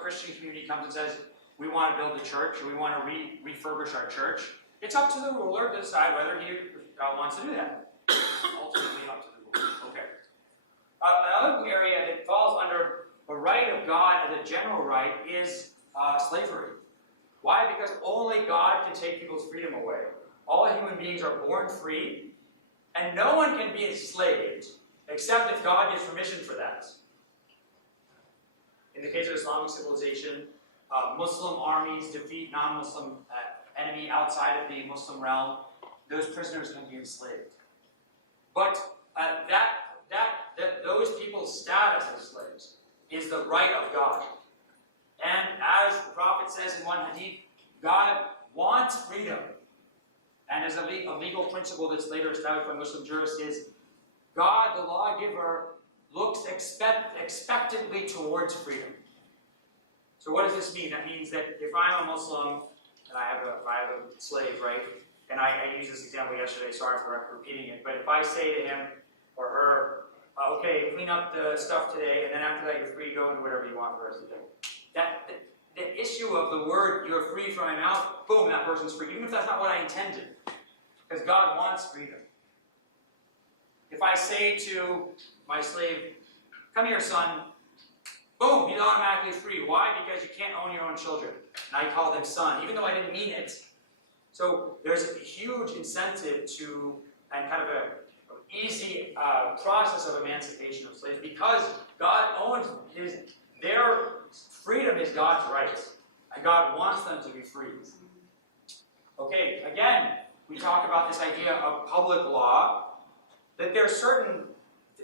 Christian community comes and says, we want to build a church, or we want to refurbish our church, it's up to the ruler to decide whether he wants to do that. Ultimately up to the ruler. Okay. Another area that falls under the right of God as a general right is slavery. Why? Because only God can take people's freedom away. All human beings are born free, and no one can be enslaved except if God gives permission for that. In the case of Islamic civilization, Muslim armies defeat non-Muslim enemy outside of the Muslim realm. Those prisoners can be enslaved. But those people's status as slaves is the right of God. And as the Prophet says in one hadith, God wants freedom. And as a legal principle that's later established by Muslim jurists is, God, the lawgiver, looks expectantly towards freedom. So what does this mean? That means that if I'm a Muslim and I have a slave, right? And I used this example yesterday, sorry for repeating it, but if I say to him or her, okay, clean up the stuff today, and then after that you're free to go and do whatever you want for the rest of the day. The issue of the word, you're free from my mouth, boom, that person's free, even if that's not what I intended. Because God wants freedom. If I say to my slave, come here, son, boom, he's automatically free. Why? Because you can't own your own children. And I call them son, even though I didn't mean it. So there's a huge incentive to, and kind of an easy process of emancipation of slaves, because God owns their freedom is God's right, and God wants them to be free. Okay, again, we talk about this idea of public law, that there are certain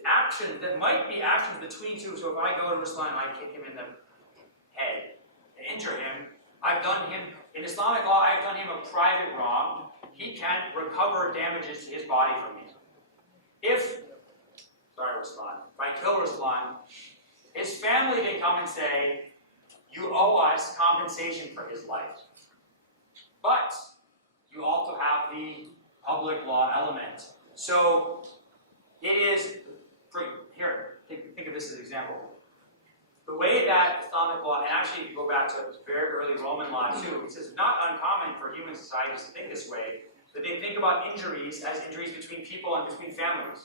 actions that might be actions between two. So if I go to Islam and I kick him in the head and injure him, I've done him, in Islamic law, I've done him a private wrong. He can recover damages to his body from me. If I kill Ruslan, his family can come and say, you owe us compensation for his life. But you also have the public law element. So it is, here, think of this as an example. The way that Islamic law, and actually you go back to very early Roman law too, it says it's not uncommon for human societies to think this way, that they think about injuries as injuries between people and between families.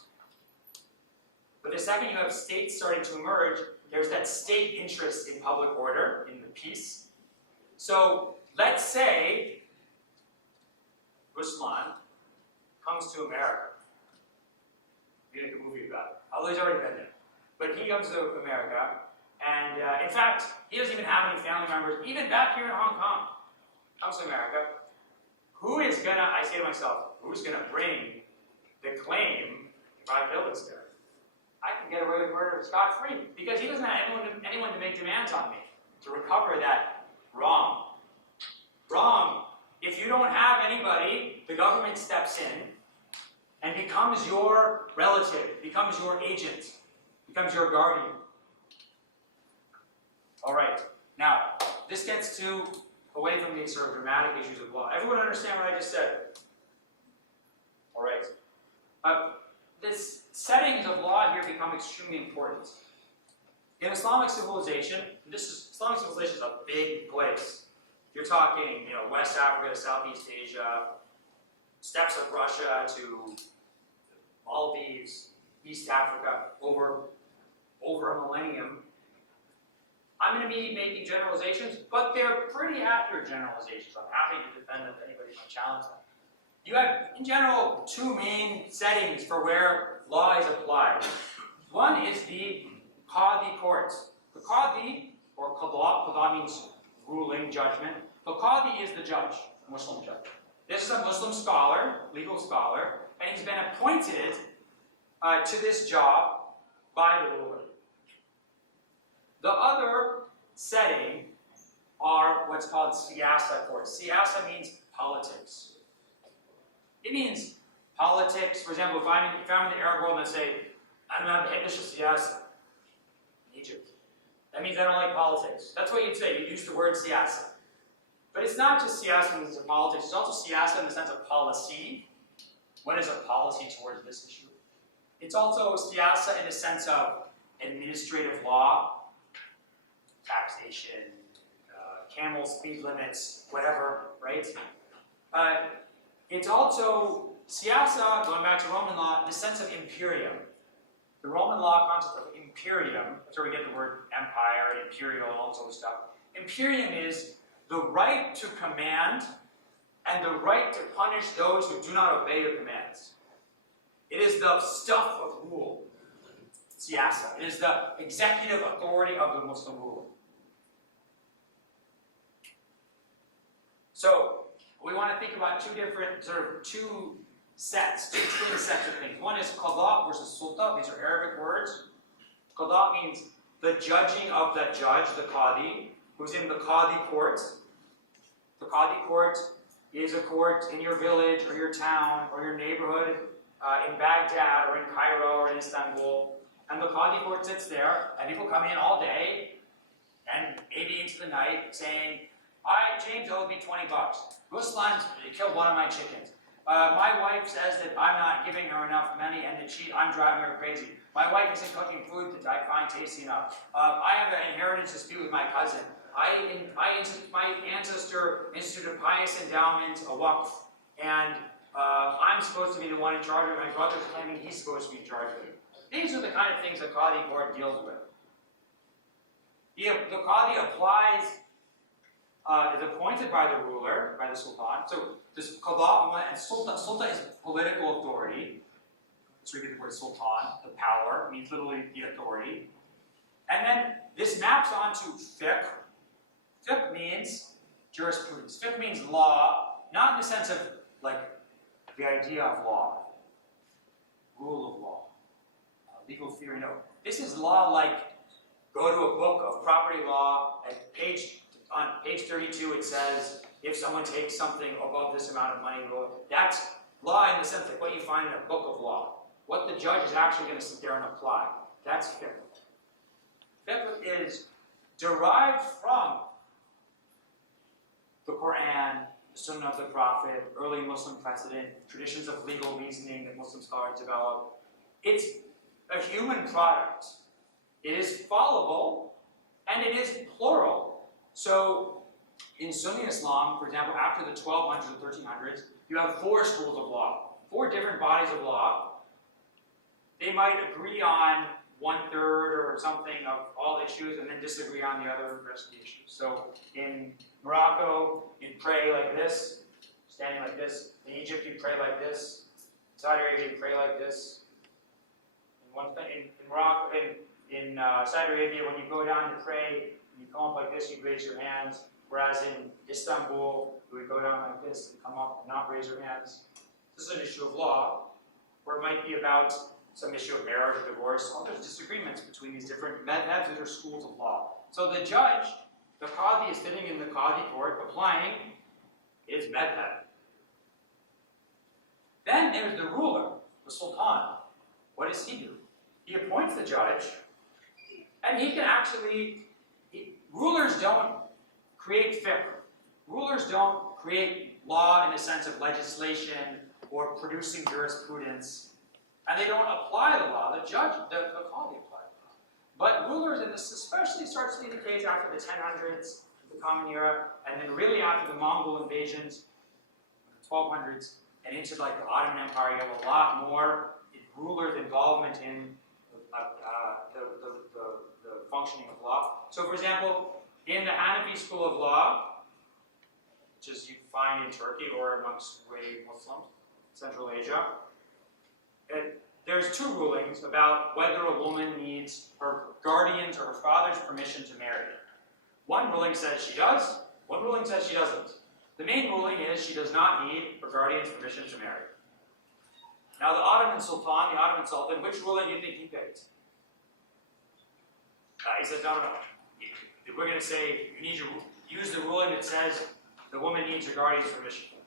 But the second you have states starting to emerge, there's that state interest in public order, in the peace. So let's say Ruslan comes to America. We make a movie about it. Although he's already been there. But he comes to America, and in fact, he doesn't even have any family members, even back here in Hong Kong. Comes to America. Who is gonna, I say to myself, who's gonna bring the claim if I kill this guy? I can get away with murder scot-free, because he doesn't have anyone to make demands on me to recover that wrong. Wrong. If you don't have anybody, the government steps in and becomes your relative, becomes your agent, becomes your guardian. All right. Now, this gets to away from these sort of dramatic issues of law. Everyone understand what I just said? All right. This settings of law here become extremely important. In Islamic civilization, Islamic civilization is a big place. You're talking, West Africa to Southeast Asia, steppes of Russia to Maldives, East Africa, over a millennium. I'm going to be making generalizations, but they're pretty accurate generalizations. I'm happy to defend them if anybody might challenge them. You have, in general, two main settings for where law is applied. One is the Qadi courts. The Qadi, or Qada means ruling, judgment. The Qadi is the judge, Muslim judge. This is a Muslim scholar, legal scholar, and he's been appointed to this job by the ruler. The other setting are what's called siyasa courts. Siyasa means politics. It means politics. For example, if I'm in the Arab world and I say, I'm not Hiddish siyasa in Egypt, that means I don't like politics. That's what you'd say. You'd use the word siyasa. But it's not just siyasa in the sense of politics, it's also siyasa in the sense of policy. What is a policy towards this issue? It's also siyasa in the sense of administrative law, taxation, camel speed limits, whatever, right? It's also siyasa, going back to Roman law, in the sense of imperium. The Roman law concept of imperium, that's where we get the word empire and imperial and all this other stuff. Imperium is the right to command and the right to punish those who do not obey the commands. It is the stuff of rule, siyasa. It is the executive authority of the Muslim ruler. So, we want to think about two twin sets of things. One is qada versus sulta. These are Arabic words. Qada means the judging of the judge, the qadi, who's in the qadi court. The qadi court is a court in your village or your town or your neighborhood. in Baghdad or in Cairo or in Istanbul, and the Qadi court sits there, and people come in all day and maybe into the night saying, James owes me 20 bucks. Ruslan killed one of my chickens. My wife says that I'm not giving her enough money and that I'm driving her crazy. My wife isn't cooking food that I find tasty enough. I have an inheritance dispute with my cousin. My ancestor instituted a pious endowment, a waqf, and I'm supposed to be the one in charge of it. My brother's claiming he's supposed to be in charge of it. These are the kind of things the Qadi court deals with. The Qadi applies, is appointed by the ruler, by the Sultan. So this Qada and Sultan is political authority. That's where you get the word Sultan, the power, means literally the authority. And then this maps onto fiqh. Fiqh means jurisprudence. Fiqh means law, not in the sense of like the idea of law, rule of law, legal theory. No, this is law like go to a book of property law. On page 32, it says if someone takes something above this amount of money, that's law in the sense of what you find in a book of law. What the judge is actually going to sit there and apply. That's fiqh. Fiqh is derived from the Quran, the Sunnah of the Prophet, early Muslim precedent, traditions of legal reasoning that Muslim scholars develop. It's a human product. It is followable, and it is plural. So, in Sunni Islam, for example, after the 1200s and 1300s, you have 4 schools of law, 4 different bodies of law. They might agree on 1/3 or something of all issues and then disagree on the other rest of the issues. So in Morocco, you'd pray like this, standing like this. In Egypt, you pray like this. In Saudi Arabia, you pray like this. In Morocco, in Saudi Arabia, when you go down to pray, you come up like this, you raise your hands. Whereas in Istanbul, you would go down like this and come up and not raise your hands. This is an issue of law, or it might be about some issue of marriage or divorce. Well, there's disagreements between these different madhabs that are schools of law. So the judge, the Qadi, is sitting in the Qadi court applying his madhab. Then there's the ruler, the Sultan. What does he do? He appoints the judge, and he can actually, rulers don't create fiqh. Rulers don't create law in the sense of legislation or producing jurisprudence. And they don't apply the law. The judge, the Qadi apply the law. But rulers, and this especially starts to be the case after the 1000s, the Common Era, and then really after the Mongol invasions, the 1200s, and into like the Ottoman Empire, you have a lot more rulers' involvement in the functioning of law. So, for example, in the Hanafi school of law, which is you find in Turkey or amongst Sunni Muslims, Central Asia, there's 2 rulings about whether a woman needs her guardian's or her father's permission to marry. One ruling says she does, one ruling says she doesn't. The main ruling is she does not need her guardian's permission to marry. Now the Ottoman Sultan, which ruling do you think he picked? He says, no. We're going to say you need to use the ruling that says the woman needs her guardian's permission.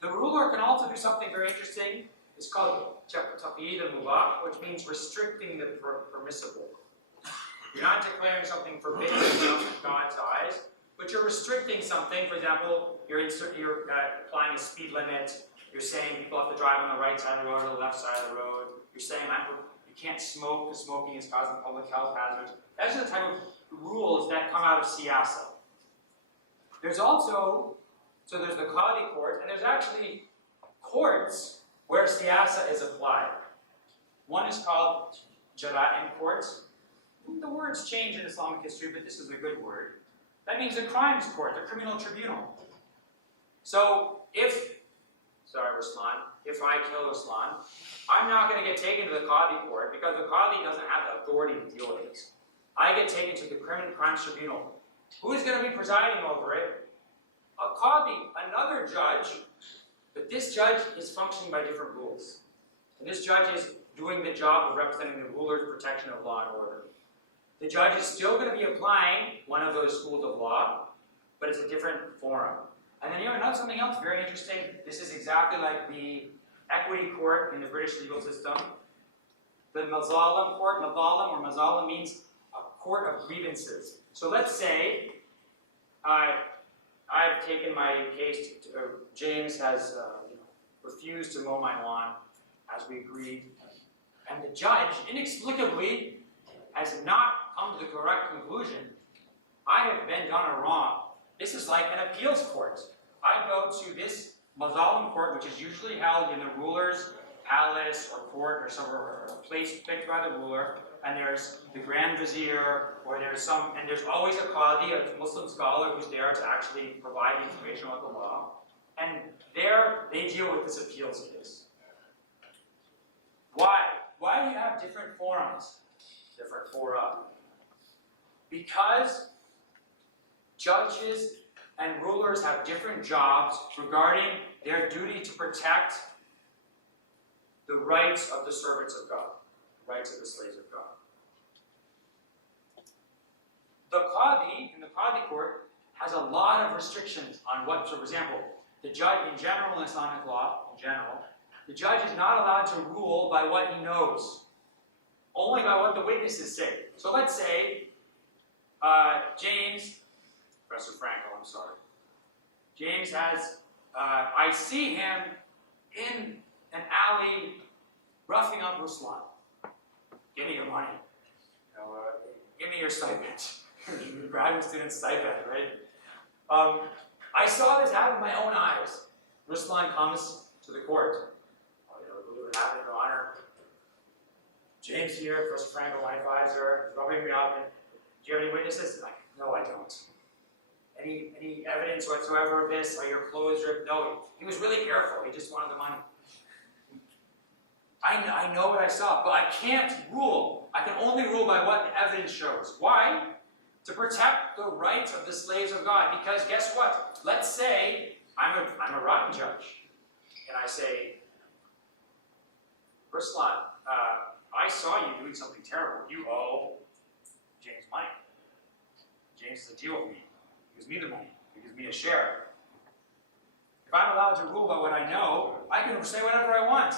The ruler can also do something very interesting. It's called taqyid al-mubah, which means restricting the permissible. You're not declaring something forbidden in God's eyes, but you're restricting something. For example, you're applying a speed limit. You're saying people have to drive on the right side of the road or the left side of the road. You're saying you can't smoke because smoking is causing public health hazards. Those are the type of rules that come out of siyasa. There's also, so there's the Qadi court, and there's actually courts where siyasa is applied. One is called jara'im courts. The words change in Islamic history, but this is a good word. That means a crimes court, a criminal tribunal. So if I kill Ruslan, I'm not going to get taken to the Qadi court because the Qadi doesn't have the authority to deal with this. I get taken to the criminal crimes tribunal. Who is going to be presiding over it? A Qadi, another judge, but this judge is functioning by different rules. And this judge is doing the job of representing the ruler's protection of law and order. The judge is still going to be applying one of those schools of law, but it's a different forum. And then you know something else very interesting? This is exactly like the equity court in the British legal system. The Mazalim court, Mazalim or Mazalim means a court of grievances. So let's say I've taken my case, James has refused to mow my lawn as we agreed, and the judge inexplicably has not come to the correct conclusion. I have been done a wrong. This is like an appeals court. I go to this Mazalim court, which is usually held in the ruler's palace or court or somewhere, a place picked by the ruler, and there's the Grand Vizier, or there's always a Qadi, a Muslim scholar who's there to actually provide information about the law. And there, they deal with this appeals case. Why? Why do you have different forums? Different fora? Because judges and rulers have different jobs regarding their duty to protect the rights of the servants of God, the rights of the slaves of God. The Qadi, in the Qadi court, has a lot of restrictions on what, so for example, the judge, in general in Islamic law, the judge is not allowed to rule by what he knows, only by what the witnesses say. So let's say James, Professor Frankel, I'm sorry. James has, I see him in an alley roughing up Ruslan. Give me your money. Give me your stipend. Graduate student stipend, right? I saw this happen with my own eyes. Ruslan comes to the court. It happened, Your Honor. James here, Professor Frankel, my advisor, is rubbing me up. Do you have any witnesses? Like, no, I don't. Any evidence whatsoever of this? Are your clothes ripped? No, he was really careful. He just wanted the money. I know what I saw, but I can't rule. I can only rule by what the evidence shows. Why? To protect the rights of the slaves of God. Because guess what? Let's say I'm a rotten judge, and I say, Ruslan, I saw you doing something terrible. You owe James money. James has a deal with me. He gives me the money. He gives me a share. If I'm allowed to rule by what I know, I can say whatever I want.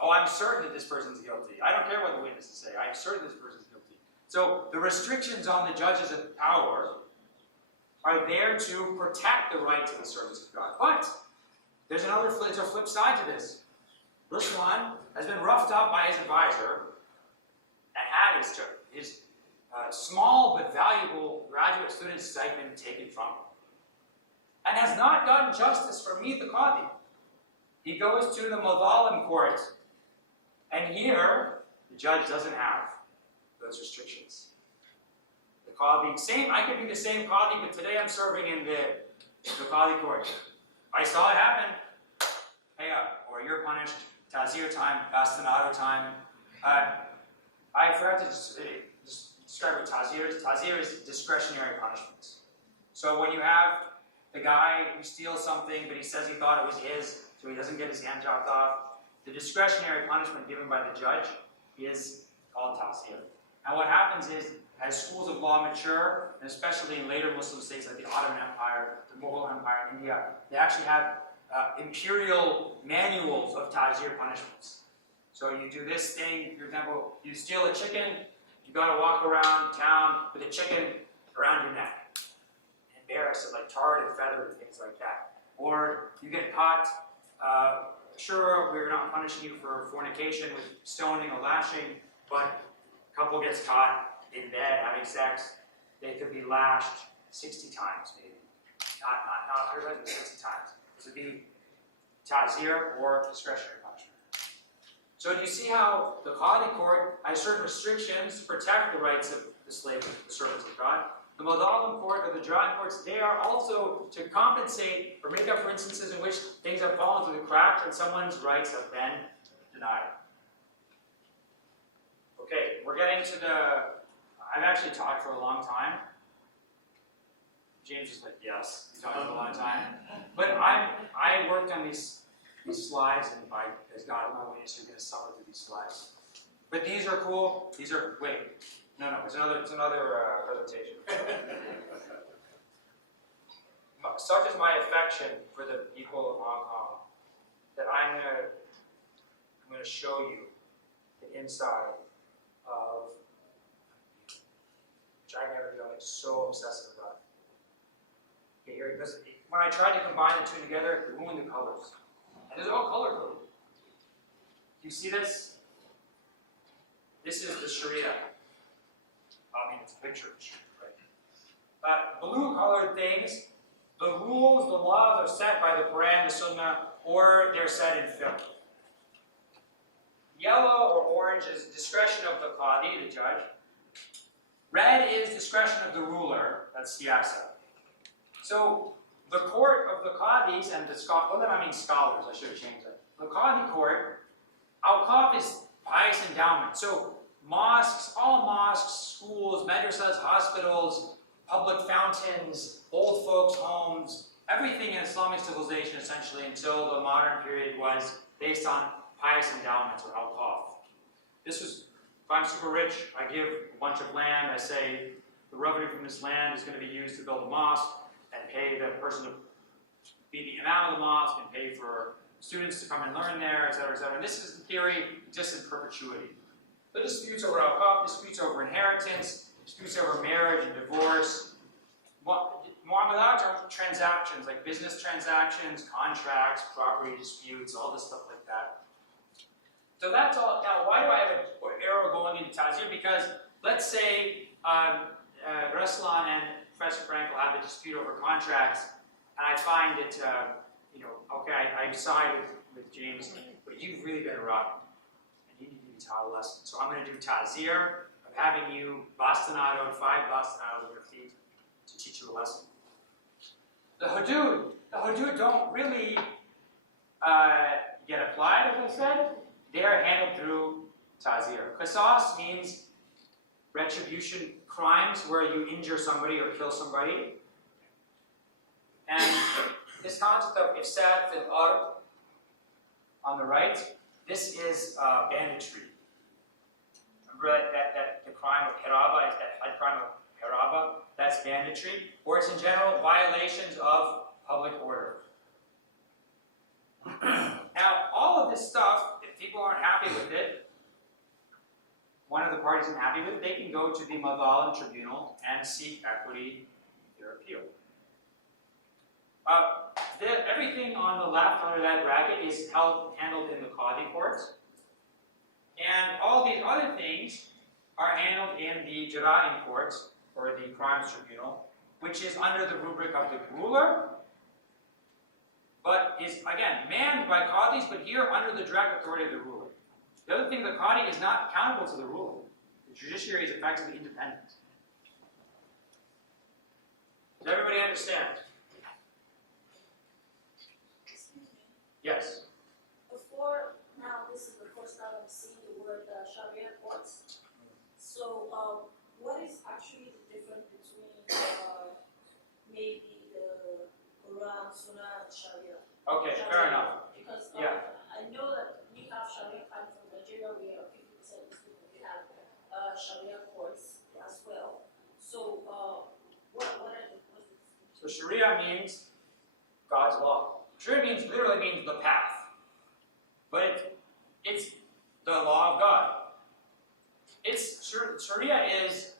Oh, I'm certain that this person's guilty. I don't care what the witnesses say. I'm certain this person's guilty. So the restrictions on the judges of power are there to protect the rights of the servants of God. But there's a flip side to this. Ruslan has been roughed up by his advisor and had his small but valuable graduate student stipend taken from him, and has not gotten justice from me, the Qadi. He goes to the Mazalim court, and here the judge doesn't have those restrictions. The Qadi, I could be the same Qadi, but today I'm serving in the Qadi court. I saw it happen. Pay up, or you're punished. Tazir time, bastinado time. I forgot to just describe what Tazir is. Tazir is discretionary punishments. So when you have the guy who steals something, but he says he thought it was his, so he doesn't get his hand chopped off, the discretionary punishment given by the judge is called Tazir. And what happens is, as schools of law mature, and especially in later Muslim states like the Ottoman Empire, the Mughal Empire in India, they actually have imperial manuals of Tazir punishments. So you do this thing, for example, you steal a chicken, you gotta walk around town with a chicken around your neck. Embarrassed and like tarred and feathered and things like that. Or you get caught, sure, we're not punishing you for fornication with stoning or lashing, but a couple gets caught in bed having sex, they could be lashed 60 times maybe. Not 100 times, but 60 times. This would be Tazir or discretionary punishment. So do you see how the Qadi court has certain restrictions to protect the rights of the slaves, the servants of God? The Mazalim court or the Drawing courts, they are also to compensate or make up for instances in which things have fallen through the cracks and someone's rights have been denied. Okay, we're getting to I've actually talked for a long time. James is like, yes, you talked for a long time. But I worked on these slides, and as God my witness, you're going to suffer through these slides. But these are cool. These are, wait, no, it's another presentation. Such is my affection for the people of Hong Kong that I'm going to I'm going to show you the inside of, which I never do. I'm so obsessive about it. Okay, here it goes. When I tried to combine the two together, it ruined the colors. And these are all color coded. Do you see this? This is the Sharia. I mean, it's a picture of the Sharia, right? Blue colored things, the rules, the laws are set by the Quran, the Sunnah, or they're set in fiqh. Yellow or orange is discretion of the qadi, the judge. Red is discretion of the ruler, that's siyasa. So the court of the qadis and the scholars, I should have changed that. The qadi court, awqaf is pious endowment. So mosques, all mosques, schools, madrasas, hospitals, public fountains, old folks' homes, everything in Islamic civilization essentially until the modern period was based on pious endowments or awqaf. This was, if I'm super rich, I give a bunch of land, I say the revenue from this land is going to be used to build a mosque and pay the person to be the imam of the mosque and pay for students to come and learn there, etc., etc. And this is in theory just in perpetuity. The disputes over awqaf, disputes over inheritance, disputes over marriage and divorce, muamalat are transactions, like business transactions, contracts, property disputes, all this stuff like that. So that's all. Now, why do I have an arrow going into Tazir? Because let's say Ruslan and Professor Frankel have a dispute over contracts, and I find that, okay, I side with James, but you've really been rotten, and you need to be taught a lesson. So I'm going to do Tazir of having you bastinadoed, 5 bastinados on your feet to teach you a lesson. The hudud don't really get applied, as I said. They are handled through Tazir. Qisas means retribution, crimes where you injure somebody or kill somebody. And this concept of ifsad fil ard on the right, this is banditry. Remember that the crime of hiraba is that had crime of hiraba, that's banditry, or it's in general violations of public order. Now, all of this stuff, if people aren't happy with it, one of the parties isn't happy with it, they can go to the Madhalim tribunal and seek equity in their appeal. Everything on the left under that bracket is handled in the Qadi courts. And all these other things are handled in the Jara'im courts, or the crimes tribunal, which is under the rubric of the ruler, but is, again, manned by Qadis, but here under the direct authority of the ruler. The other thing, the Qadi is not accountable to the ruler. The judiciary is effectively independent. Does everybody understand? Excuse me. Yes. Before, now this is the first time I'm seeing the word Sharia courts. So, what is actually the difference between maybe the Quran, Sunnah, and Sharia? Okay, fair enough. Because Yeah. I know that we have Sharia coming from Nigeria, we are 50% Muslim, we have Sharia courts as well. So, what are the differences? So Sharia means God's law. Sharia literally means the path. But it's the law of God. Sharia is,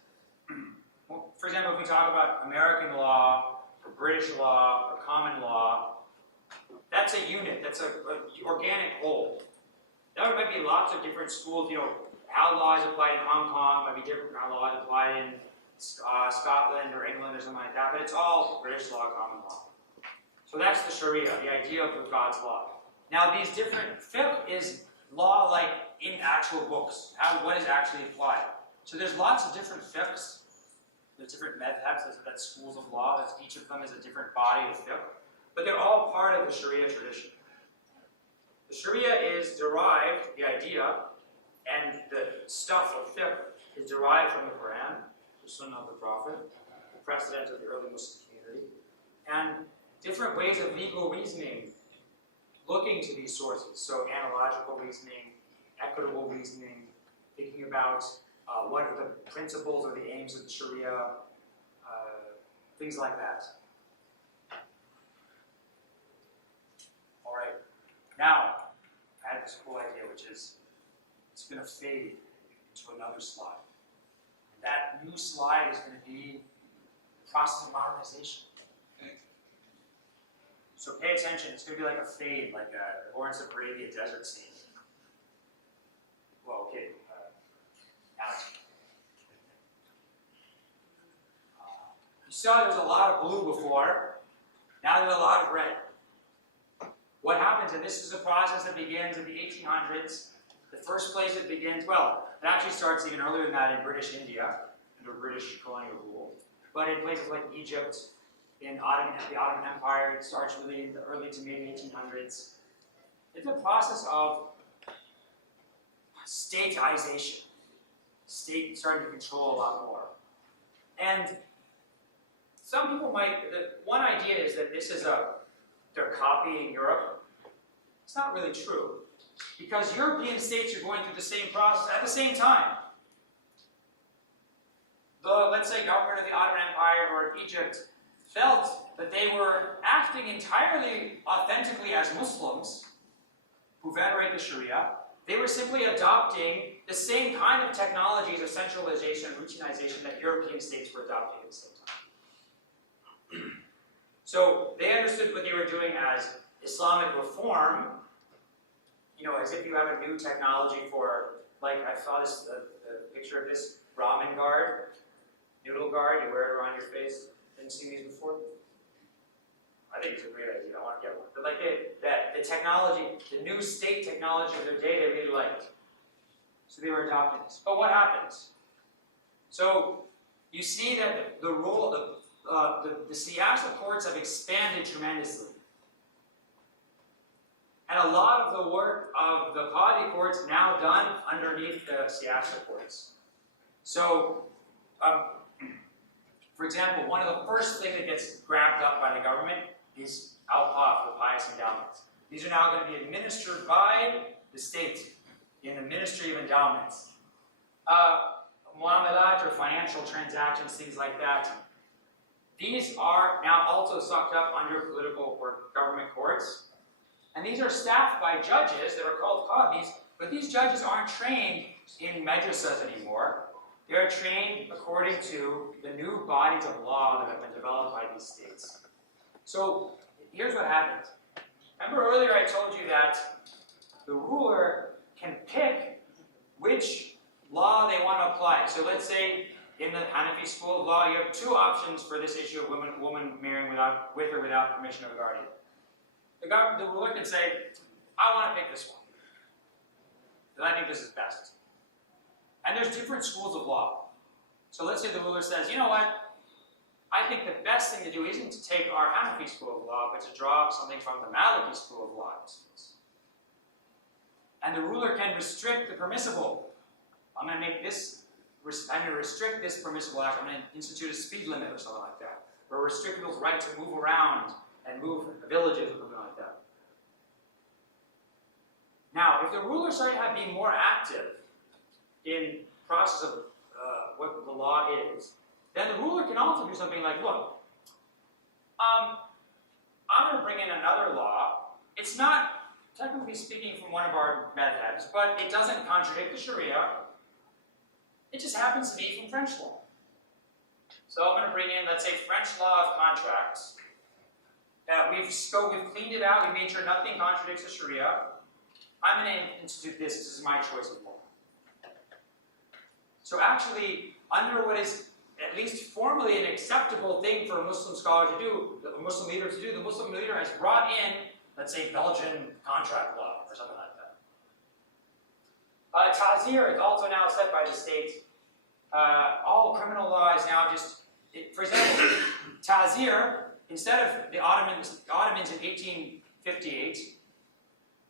well, for example, if we talk about American law, or British law, or common law, that's a unit, that's an organic whole. There might be lots of different schools, how law is applied in Hong Kong might be different from how law is applied in Scotland or England or something like that, but it's all British law, common law. So that's the Sharia, the idea of God's law. Now these different, fiqh is law like in actual books, what is actually applied. So there's lots of different fiqhs, there's different madhabs, that's schools of law, each of them is a different body of fiqh, but they're all part of the Sharia tradition. The Sharia is derived, the idea, and the stuff of fiqh is derived from the Quran, the Sunnah of the Prophet, the precedent of the early Muslim community, and different ways of legal reasoning looking to these sources. So analogical reasoning, equitable reasoning, thinking about what are the principles or the aims of the Sharia, things like that. All right. Now, I I had this cool idea, which is it's going to fade into another slide. That new slide is going to be the process of modernization. So pay attention, it's going to be like a fade, like a Lawrence of Arabia desert scene. Well, okay, Alex. You saw there was a lot of blue before, now there's a lot of red. What happens, and this is a process that begins in the 1800s, the first place it begins, well, it actually starts even earlier than that in British India, under British colonial rule, but in places like Egypt, in the Ottoman Empire, it starts really in the early to mid 1800s. It's a process of statization. State starting to control a lot more. And some people might, one idea is that this is they're copying Europe. It's not really true. Because European states are going through the same process at the same time. The, let's say, government of the Ottoman Empire or Egypt felt that they were acting entirely authentically as Muslims who venerate the Sharia. They were simply adopting the same kind of technologies of centralization and routinization that European states were adopting at the same time. So they understood what they were doing as Islamic reform, you know, as if you have a new technology for, like, I saw this, the picture of this ramen guard, noodle guard, you wear it around your face. Didn't see these before? I think it's a great idea, I want to get one. But like the technology, the new state technology of their day, they really liked. So they were adopting this. But what happens? So you see that the role of the Siyasa courts have expanded tremendously. And a lot of the work of the Qadi courts now done underneath the Siyasa courts. So, for example, one of the first things that gets grabbed up by the government is Al-Qaf, the pious endowments. These are now going to be administered by the state in the Ministry of Endowments. Muamalat or financial transactions, things like that. These are now also sucked up under political or government courts. And these are staffed by judges that are called qadis, but these judges aren't trained in madrasas anymore. They are trained according to the new bodies of law that have been developed by these states. So here's what happens. Remember earlier I told you that the ruler can pick which law they want to apply. So let's say in the Hanafi school of law, you have two options for this issue of woman marrying with or without permission of a guardian. The ruler can say, I want to pick this one, because I think this is best. And there's different schools of law. So let's say the ruler says, you know what, I think the best thing to do isn't to take our Hanafi school of law, but to draw up something from the Maliki school of law. And the ruler can restrict the permissible. I'm going to restrict this permissible act. I'm going to institute a speed limit or something like that. Or restrict people's right to move around and move villages or something like that. Now, if the ruler started to be more active in process of what the law is, then the ruler can also do something like, look, I'm going to bring in another law. It's not, technically speaking, from one of our madhabs, but it doesn't contradict the Sharia. It just happens to be from French law. So I'm going to bring in, let's say, French law of contracts. We've cleaned it out, we made sure nothing contradicts the Sharia. I'm going to institute this is my choice of law. So actually, under what is at least formally an acceptable thing for a Muslim scholar to do, a Muslim leader to do, the Muslim leader has brought in, let's say, Belgian contract law or something like that. Ta'zir is also now set by the state. All criminal law is now just, for example, Ta'zir, instead of the Ottomans in 1858,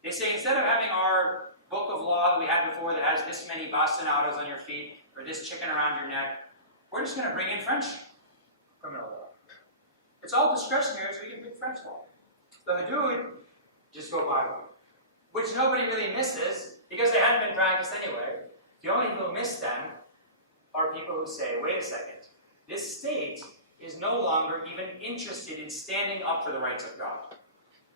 they say instead of having our book of law that we had before that has this many bastinados on your feet or this chicken around your neck, we're just going to bring in French criminal law. It's all discretionary, so we can pick French law. So the dude just go by one, which nobody really misses because they hadn't been practiced anyway. The only people who miss them are people who say, wait a second, this state is no longer even interested in standing up for the rights of God.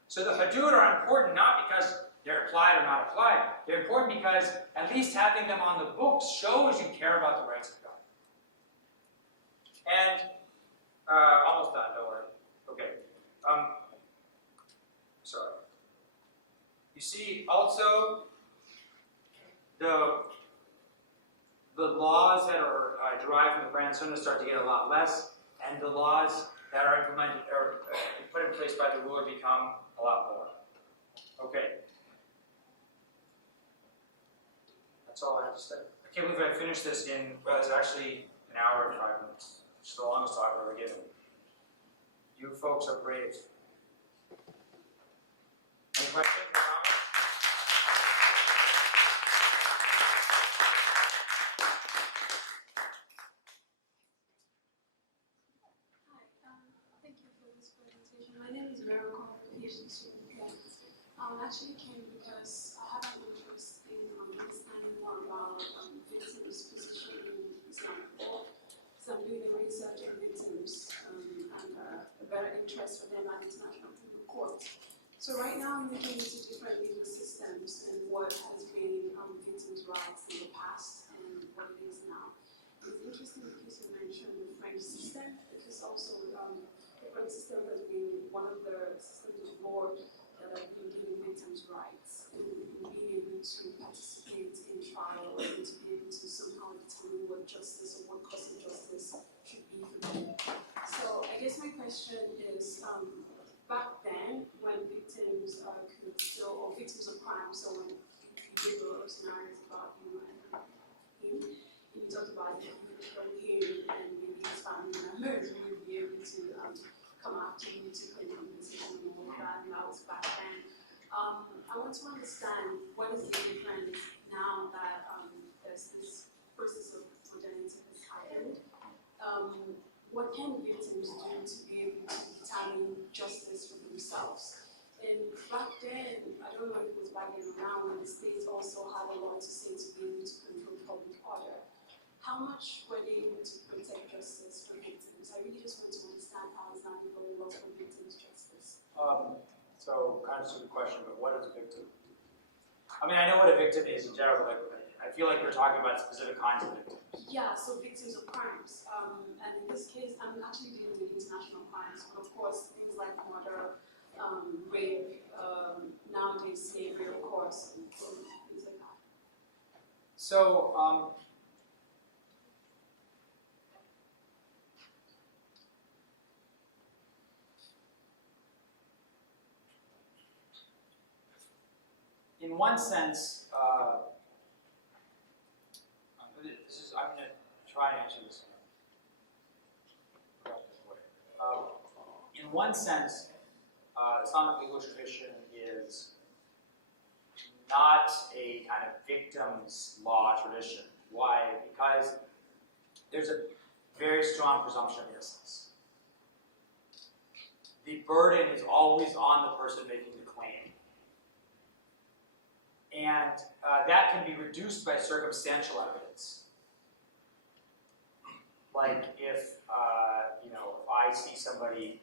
So the hudud are important not because they're applied or not applied. They're important because at least having them on the books shows you care about the rights of God. And, almost done, don't worry. Okay. Sorry. You see, also, the laws that are derived from the Grand Sunnah start to get a lot less, and the laws that are implemented or put in place by the ruler become a lot more. Okay. That's all I have to say. I can't believe I finished this in, well, it's actually an hour and 5 minutes. It's the longest talk I've ever given. You folks are brave. Any questions or comments? Thank you for this presentation. My name is Veronica, PhD student here. I actually came because I have an interest in understanding more about victims' position in Islamic law. So I'm doing a research on victims and a better interest for them at international criminal court. So right now I'm looking into different legal systems and what has been victims' rights in the past and what it is now. It's interesting because you mentioned the French system, because also the French system has been one of the systems of law that have been giving victims' rights and being able to participate in trial and to be able to somehow determine what justice or what course of justice should be for them. So I guess my question is, back then when victims could still, or victims of crime, so when you did the scenarios about you and him, you talked about him from him and maybe his family members would be able to come after you to put in compensation and all of that, and that was back then. I want to understand what is the difference now that there's this process of modernity has happened. What can victims do to be able to determine justice for themselves? And back then, I don't know if it was back then or now, when the states also had a lot to say to be able to control public order. How much were they able to protect justice for victims? I really just want to understand how Islamic law works for victims' justice. So, kind of a stupid question, but what is a victim? I mean, I know what a victim is in general, but I feel like we're talking about specific kinds of victims. Yeah, so victims of crimes. And in this case, I'm actually dealing with international crimes, but of course, things like murder, rape, nowadays slavery, of course, and things like that. So, in one sense, I'm going to try and answer this in a productive way. In one sense, Islamic legal tradition is not a kind of victim's law tradition. Why? Because there's a very strong presumption of innocence. The burden is always on the person making the claim. And that can be reduced by circumstantial evidence. Like if, if I see somebody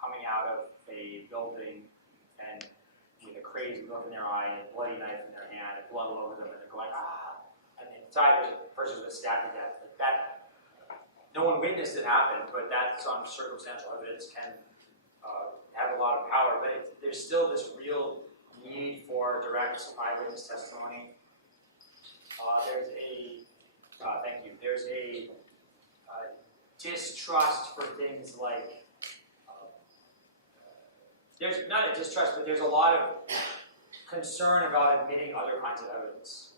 coming out of a building and with a crazy look in their eye and a bloody knife in their hand and blood all over them and they're going, ah, and inside there's a person who's stabbed to death. Like that, no one witnessed it happen, but that some circumstantial evidence can have a lot of power. But there's still this real need for direct eyewitness testimony. There's a distrust for things like, there's not a distrust, but there's a lot of concern about admitting other kinds of evidence.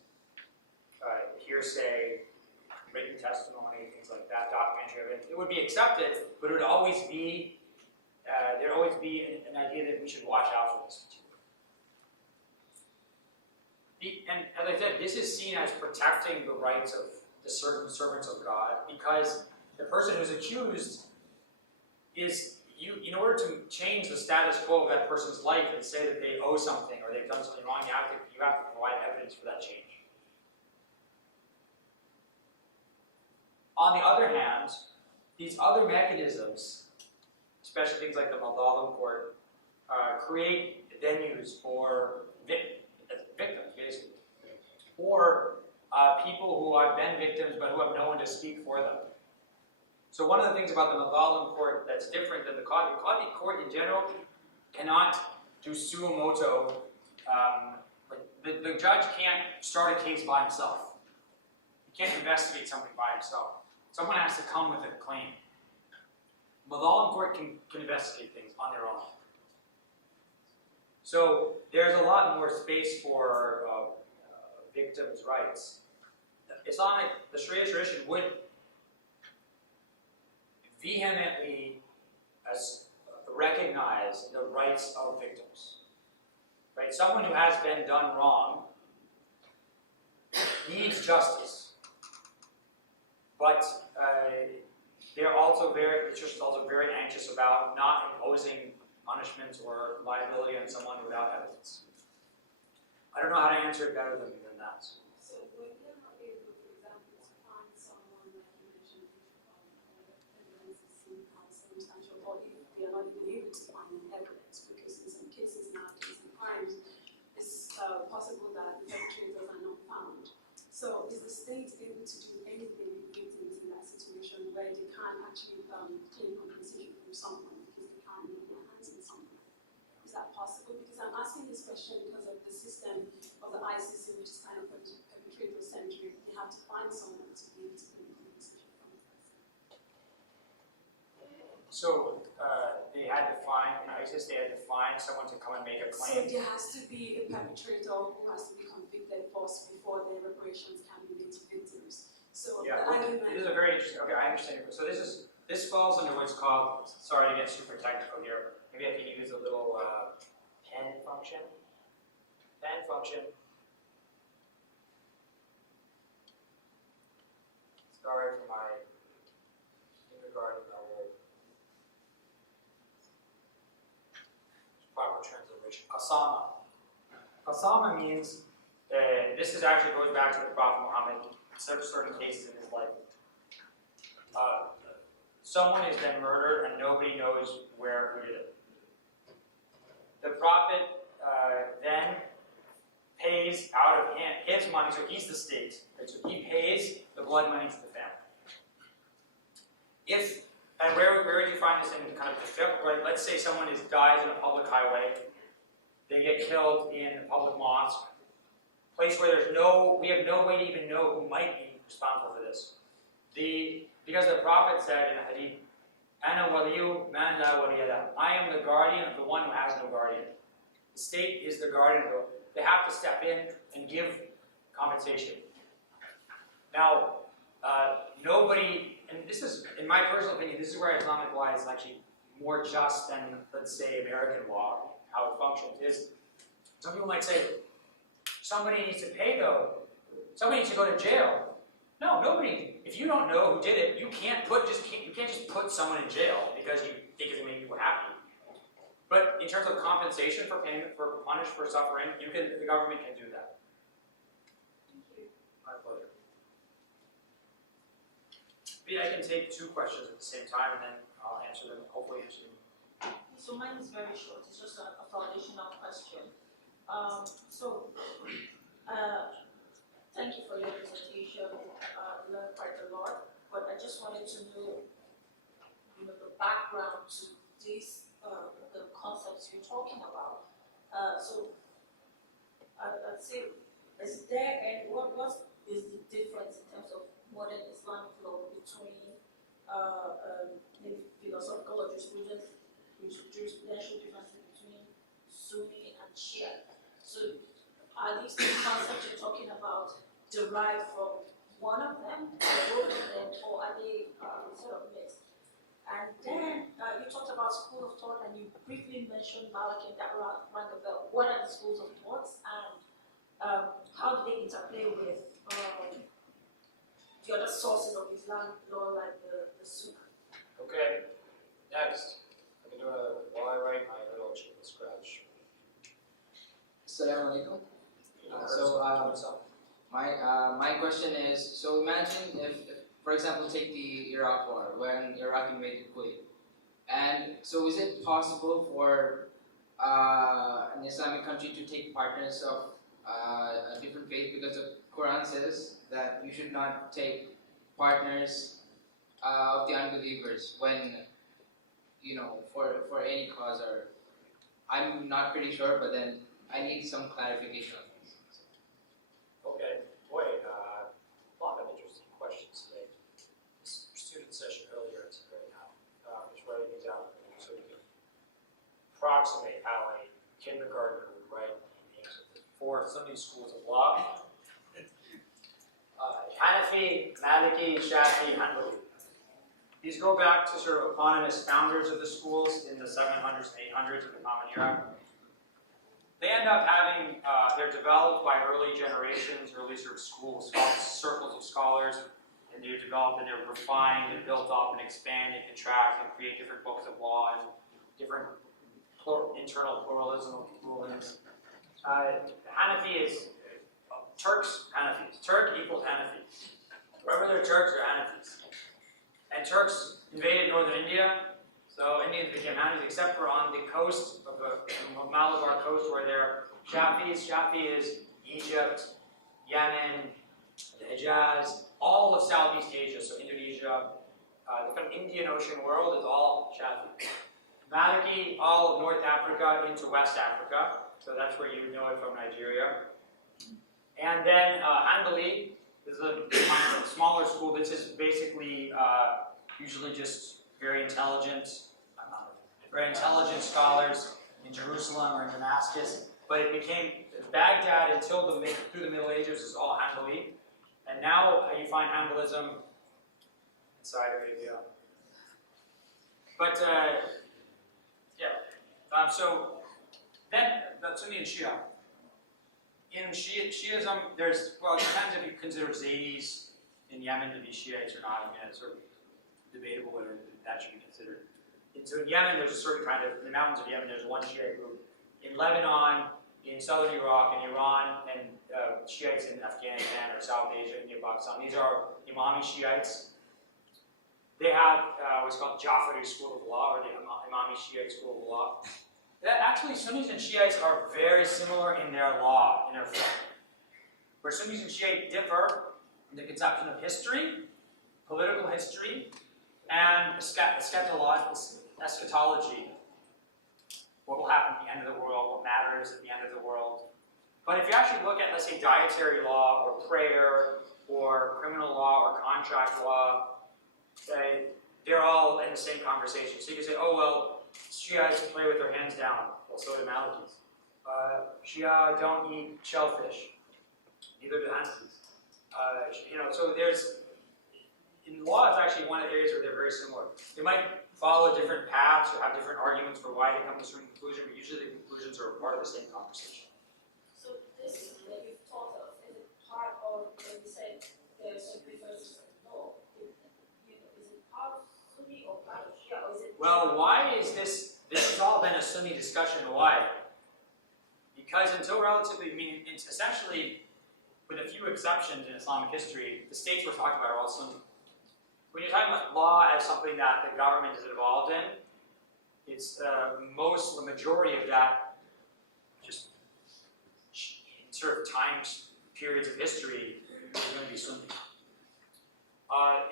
Hearsay, written testimony, things like that, documentary evidence. It would be accepted, but it would always be, there'd always be an idea that we should watch out for this material. And as I said, this is seen as protecting the rights of the servants of God, because the person who's accused is, in order to change the status quo of that person's life and say that they owe something or they've done something wrong, you have to provide evidence for that change. On the other hand, these other mechanisms, especially things like the Madhalim court, create venues for victims, basically. Or people who have been victims but who have no one to speak for them. So one of the things about the Madhalam court that's different than the Qadi court in general cannot do suo moto. The judge can't start a case by himself. He can't investigate something by himself. Someone has to come with a claim. Madhalam court can investigate things on their own. So there's a lot more space for victims' rights. The Sharia tradition would vehemently recognize the rights of victims. Right? Someone who has been done wrong needs justice, but the church is also very anxious about not imposing punishment or liability on someone without evidence. I don't know how to answer it better than that. So when you're not able, for example, to find someone like you mentioned, evidence is circumstantial, or if they are not even able to find evidence, because in some cases nowadays, sometimes it's possible that the perpetrators are not found. So is the state able to do anything with victims in that situation where they can't actually claim compensation from someone because they can't lay their hands on someone? Is that possible? Because I'm asking this question because of the system of the ICC, which is kind of perpetrator-centric. They have to find someone to be able to claim compensation from the person. So they had to find, in ISIS, they had to find someone to come and make a So claim. there has to be a perpetrator who has to be convicted first before the reparations can be made to victims. So Yeah, the argument. this is a very interesting. Okay, I understand. So this falls under what's called. Sorry to get super technical here. Maybe I can use a little pen function. Pen function. Sorry for my kindergarten level. Proper transliteration. Qasama. Qasama means this is actually goes back to the Prophet Muhammad. Certain cases in his life. Someone has been murdered and nobody knows who did it. The Prophet then pays out of his money, so he's the state, right? So he pays the blood money to the family. And where would you find this in kind of the fiqh, right? Let's say someone dies in a public highway, they get killed in a public mosque, place where we have no way to even know who might be responsible for this. Because the Prophet said in a hadith, Ana waliyu man la waliya lahu. I am the guardian of the one who has no guardian. The state is the guardian of they have to step in and give compensation. Now, nobody, and this is, in my personal opinion, this is where Islamic law is actually more just than, let's say, American law, how it functions. Is some people might say, somebody needs to pay though. Somebody needs to go to jail. No, nobody. If you don't know who did it, you can't just put someone in jail because you think it's going to make you happy. But in terms of compensation for payment for punish for suffering, the government can do that. Thank you. My pleasure. I can take two questions at the same time and then I'll answer them. Hopefully answer them. So mine is very short. It's just a foundational question. Thank you for your presentation. Learned quite a lot, but I just wanted to know, the background to these the concepts you're talking about. I'd say, is there and what is the difference in terms of modern Islamic law between maybe philosophical or jurisprudential differences between Sunni and Shia? So are these two concepts you're talking about derived from one of them, or both of them, or are they sort of mixed? And then you talked about school of thought, and you briefly mentioned Malik and that rang a bell. What are the schools of thoughts, and how do they interplay with the other sources of Islamic law, like the Sunnah? Okay, next. I'm going to do while I write my little chicken scratch. Assalamu alaikum. My question is, so imagine if, for example, take the Iraq war, when Iraq invaded Kuwait. And so is it possible for an Islamic country to take partners of a different faith, because the Quran says that you should not take partners of the unbelievers when, for any cause, or I'm not pretty sure, but then I need some clarification on this. Okay, boy, a lot of interesting questions today. This student session earlier is great now. Just writing these out so we can approximate how a kindergartner would write the names of the four Sunday schools of law. Hanafi, Maliki, Shafi, Hanbali. These go back to sort of eponymous founders of the schools in the 700s and 800s of the Common Era. They end up having, they're developed by early generations, early sort of schools, circles of scholars, and they're developed and they're refined and built up and expand and contract and create different books of law and different internal pluralism of rulings. Hanafi is Turks, Hanafis. Turk equals Hanafi. Wherever they're Turks, they're Hanafis. And Turks invaded northern India, so Indians became Hanafis, except for on the coast of the Malabar coast where they're Shafis. Shafi is Egypt, Yemen, the Hijaz, all of Southeast Asia, so Indonesia, the kind of Indian Ocean world is all Shafi. Maliki, all of North Africa into West Africa, so that's where you would know it from Nigeria. And then Hanbali is a kind of smaller school. This is basically usually just very intelligent scholars in Jerusalem or in Damascus. But it became Baghdad until through the Middle Ages is all Hanbali. And now you find Hanbalism inside Arabia. But so then that's Sunni and Shia. In Shiism, it depends if you consider Zaydis in Yemen to be Shiites or not. I mean, it's sort of debatable whether that should be considered. And so in Yemen, there's a certain kind of, in the mountains of Yemen, there's one Shiite group. In Lebanon, in southern Iraq, in Iran, and Shiites in Afghanistan or South Asia, India, Pakistan, these are Imami Shiites. They have what's called Jafari School of Law, or the Imami Shiite School of Law. Actually, Sunnis and Shiites are very similar in their law, in their fiqh. Where Sunnis and Shiites differ in the conception of history, political history, and eschatology. What will happen at the end of the world, what matters at the end of the world. But if you actually look at, let's say, dietary law, or prayer, or criminal law, or contract law, they're all in the same conversation. So you can say, oh, well, Shiites play with their hands down. Well, so do Malikis. Shia don't eat shellfish. Neither do Hanafis. So there's, in law, it's actually one of the areas where they're very similar. They might follow different paths or have different arguments for why they come to a certain conclusion, but usually the conclusions are part of the same conversation. So this that you've taught us, is it part of, when you say there's some differences in law, is it part of Sunni or part of Shia, or is it? Well, why is this? This has all been a Sunni discussion. Why? Because until relatively, it's essentially, with a few exceptions in Islamic history, the states we're talking about are all Sunni. When you're talking about law as something that the government is involved in, it's the majority of that, just in sort of time periods of history, is going to be Sunni.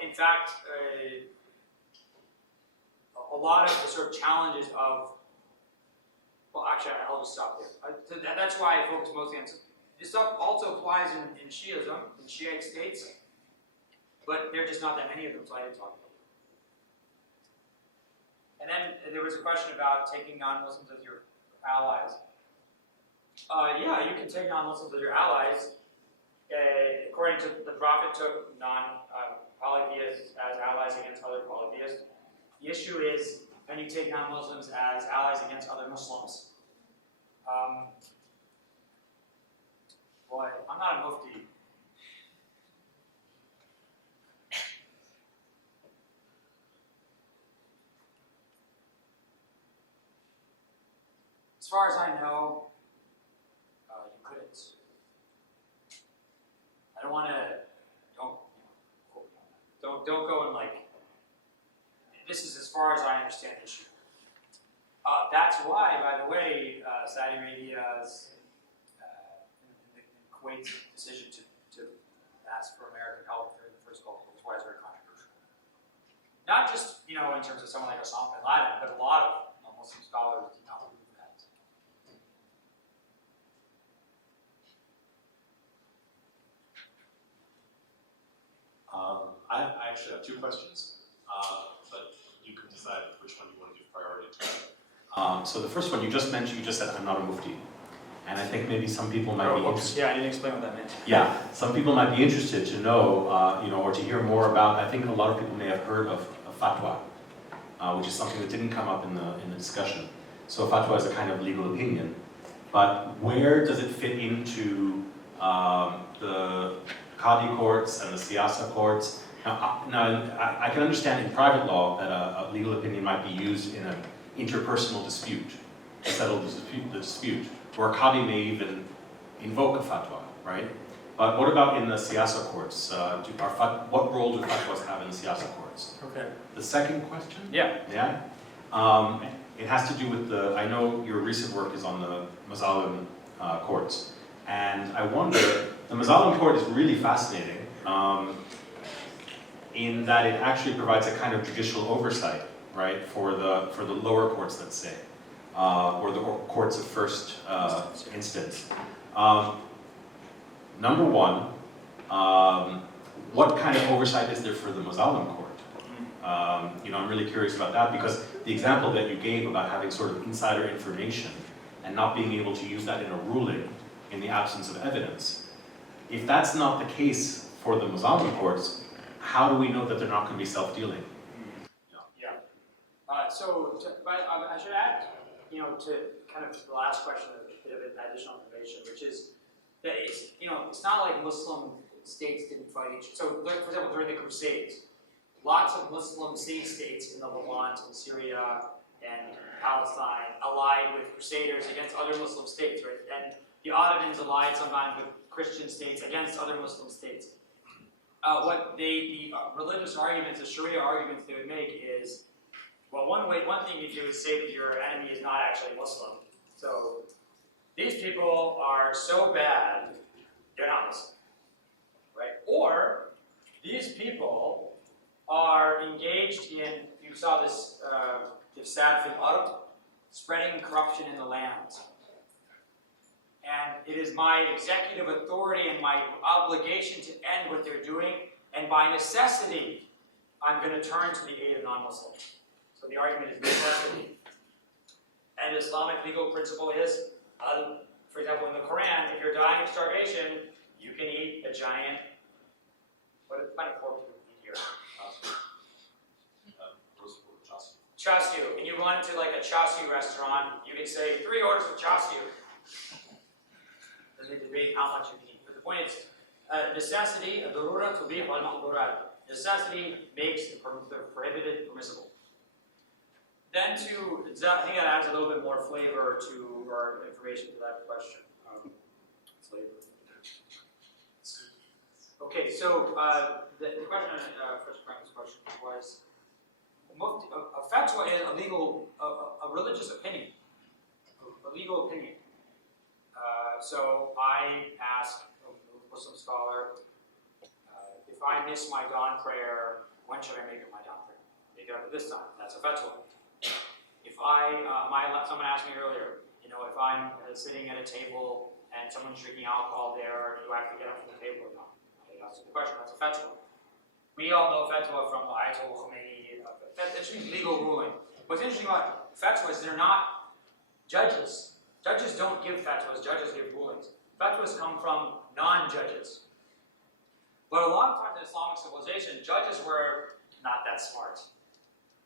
In fact, a lot of the sort of challenges of, well, actually, I'll just stop there. That's why I focus mostly on this stuff. Also applies in Shiism, in Shiite states, but there are just not that many of them, so I didn't talk about it. And then there was a question about taking non-Muslims as your allies. Yeah, you can take non-Muslims as your allies. According to the Prophet, took non-polytheists as allies against other polytheists. The issue is, can you take non-Muslims as allies against other Muslims? Boy, I'm not a mufti. As far as I know, you couldn't. I don't want to. Don't go and like. This is as far as I understand the issue. That's why, by the way, Saudi Arabia's and Kuwait's decision to ask for American help during the first Gulf War was why it's very controversial. Not just, in terms of someone like Osama bin Laden, but a lot of Muslim scholars did not believe that. I actually have 2 questions, but you can decide which one you want to give priority to. So the first one, you just said I'm not a mufti. And I think maybe some people might be interested. Yeah, I didn't explain what that meant. Yeah, some people might be interested to know, or to hear more about. I think a lot of people may have heard of fatwa, which is something that didn't come up in the discussion. So a fatwa is a kind of legal opinion, but where does it fit into the Qadi courts and the siyasa courts? Now, I can understand in private law that a legal opinion might be used in an interpersonal dispute, to settle the dispute, or a Qadi may even invoke a fatwa, right? But what about in the siyasa courts? What role do fatwas have in the siyasa courts? Okay. The second question? Yeah. Yeah? It has to do with I know your recent work is on the Mazalim courts, and I wonder, the Mazalim court is really fascinating in that it actually provides a kind of judicial oversight, right, for the lower courts, let's say, or the courts of first instance. Number one, what kind of oversight is there for the Mazalim court? I'm really curious about that, because the example that you gave about having sort of insider information and not being able to use that in a ruling in the absence of evidence, if that's not the case for the Mazalim courts, how do we know that they're not going to be self-dealing? Yeah. But I should add, to kind of the last question, a bit of additional information, which is that it's not like Muslim states didn't fight each other. So, for example, during the Crusades, lots of Muslim city-states in the Levant, in Syria, and Palestine allied with Crusaders against other Muslim states, right? And the Ottomans allied sometimes with Christian states against other Muslim states. The religious arguments, the Sharia arguments they would make is, well, one thing you do is say that your enemy is not actually Muslim. So these people are so bad, they're not Muslim, right? Or these people are engaged in, you saw this sad fil ard, spreading corruption in the land. And it is my executive authority and my obligation to end what they're doing, and by necessity, I'm going to turn to the aid of non-Muslims. So the argument is necessity. And the Islamic legal principle is, for example, in the Quran, if you're dying of starvation, you can eat a giant, what kind of pork do we eat here? Chashu. And you run to like a chashu restaurant, you can say 3 orders of chashu. Then they debate how much you can eat. But the point is, necessity, ad-darura tubih wal-mahdurat. Necessity makes the prohibited permissible. Then I think that adds a little bit more flavor to our information to that question. Flavor. Okay, so the question, first Frank's question was, a fatwa is a religious opinion, a legal opinion. So I ask a Muslim scholar, if I miss my dawn prayer, when should I make it my dawn prayer? Make it up at this time. That's a fatwa. If someone asked me earlier, if I'm sitting at a table and someone's drinking alcohol there, do I have to get up from the table or not? That's the question. That's a fatwa. We all know fatwa from the Ayatollah Khomeini. That's legal ruling. What's interesting about fatwas, they're not judges. Judges don't give fatwas, judges give rulings. Fatwas come from non-judges. But a lot of times in Islamic civilization, judges were not that smart.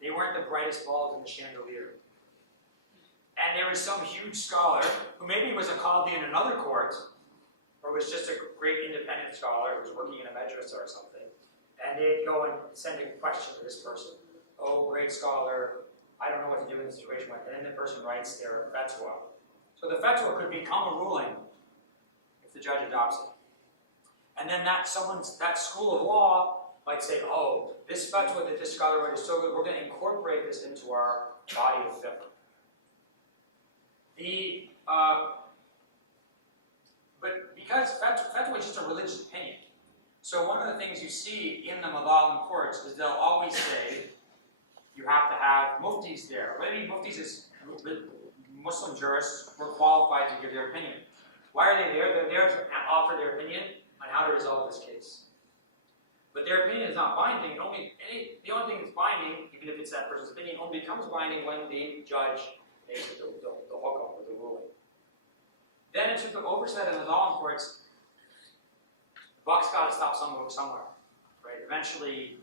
They weren't the brightest bulbs in the chandelier. And there was some huge scholar, who maybe was a qadi in another court, or was just a great independent scholar who was working in a madrasa or something, and they'd go and send a question to this person. Oh, great scholar, I don't know what to do in this situation. And then the person writes their fatwa. So the fatwa could become a ruling if the judge adopts it. And then that school of law might say, oh, this fatwa that this scholar wrote is so good, we're going to incorporate this into our body of fiqh. But because fatwa is just a religious opinion, so one of the things you see in the Madhalim courts is they'll always say you have to have muftis there. What I mean muftis is Muslim jurists who are qualified to give their opinion. Why are they there? They're there to offer their opinion on how to resolve this case. But their opinion is not binding. The only thing that's binding, even if it's that person's opinion, only becomes binding when the judge makes the hukam or the ruling. Then in terms of oversight in the Madhalim courts, the buck's got to stop somewhere, right? Eventually,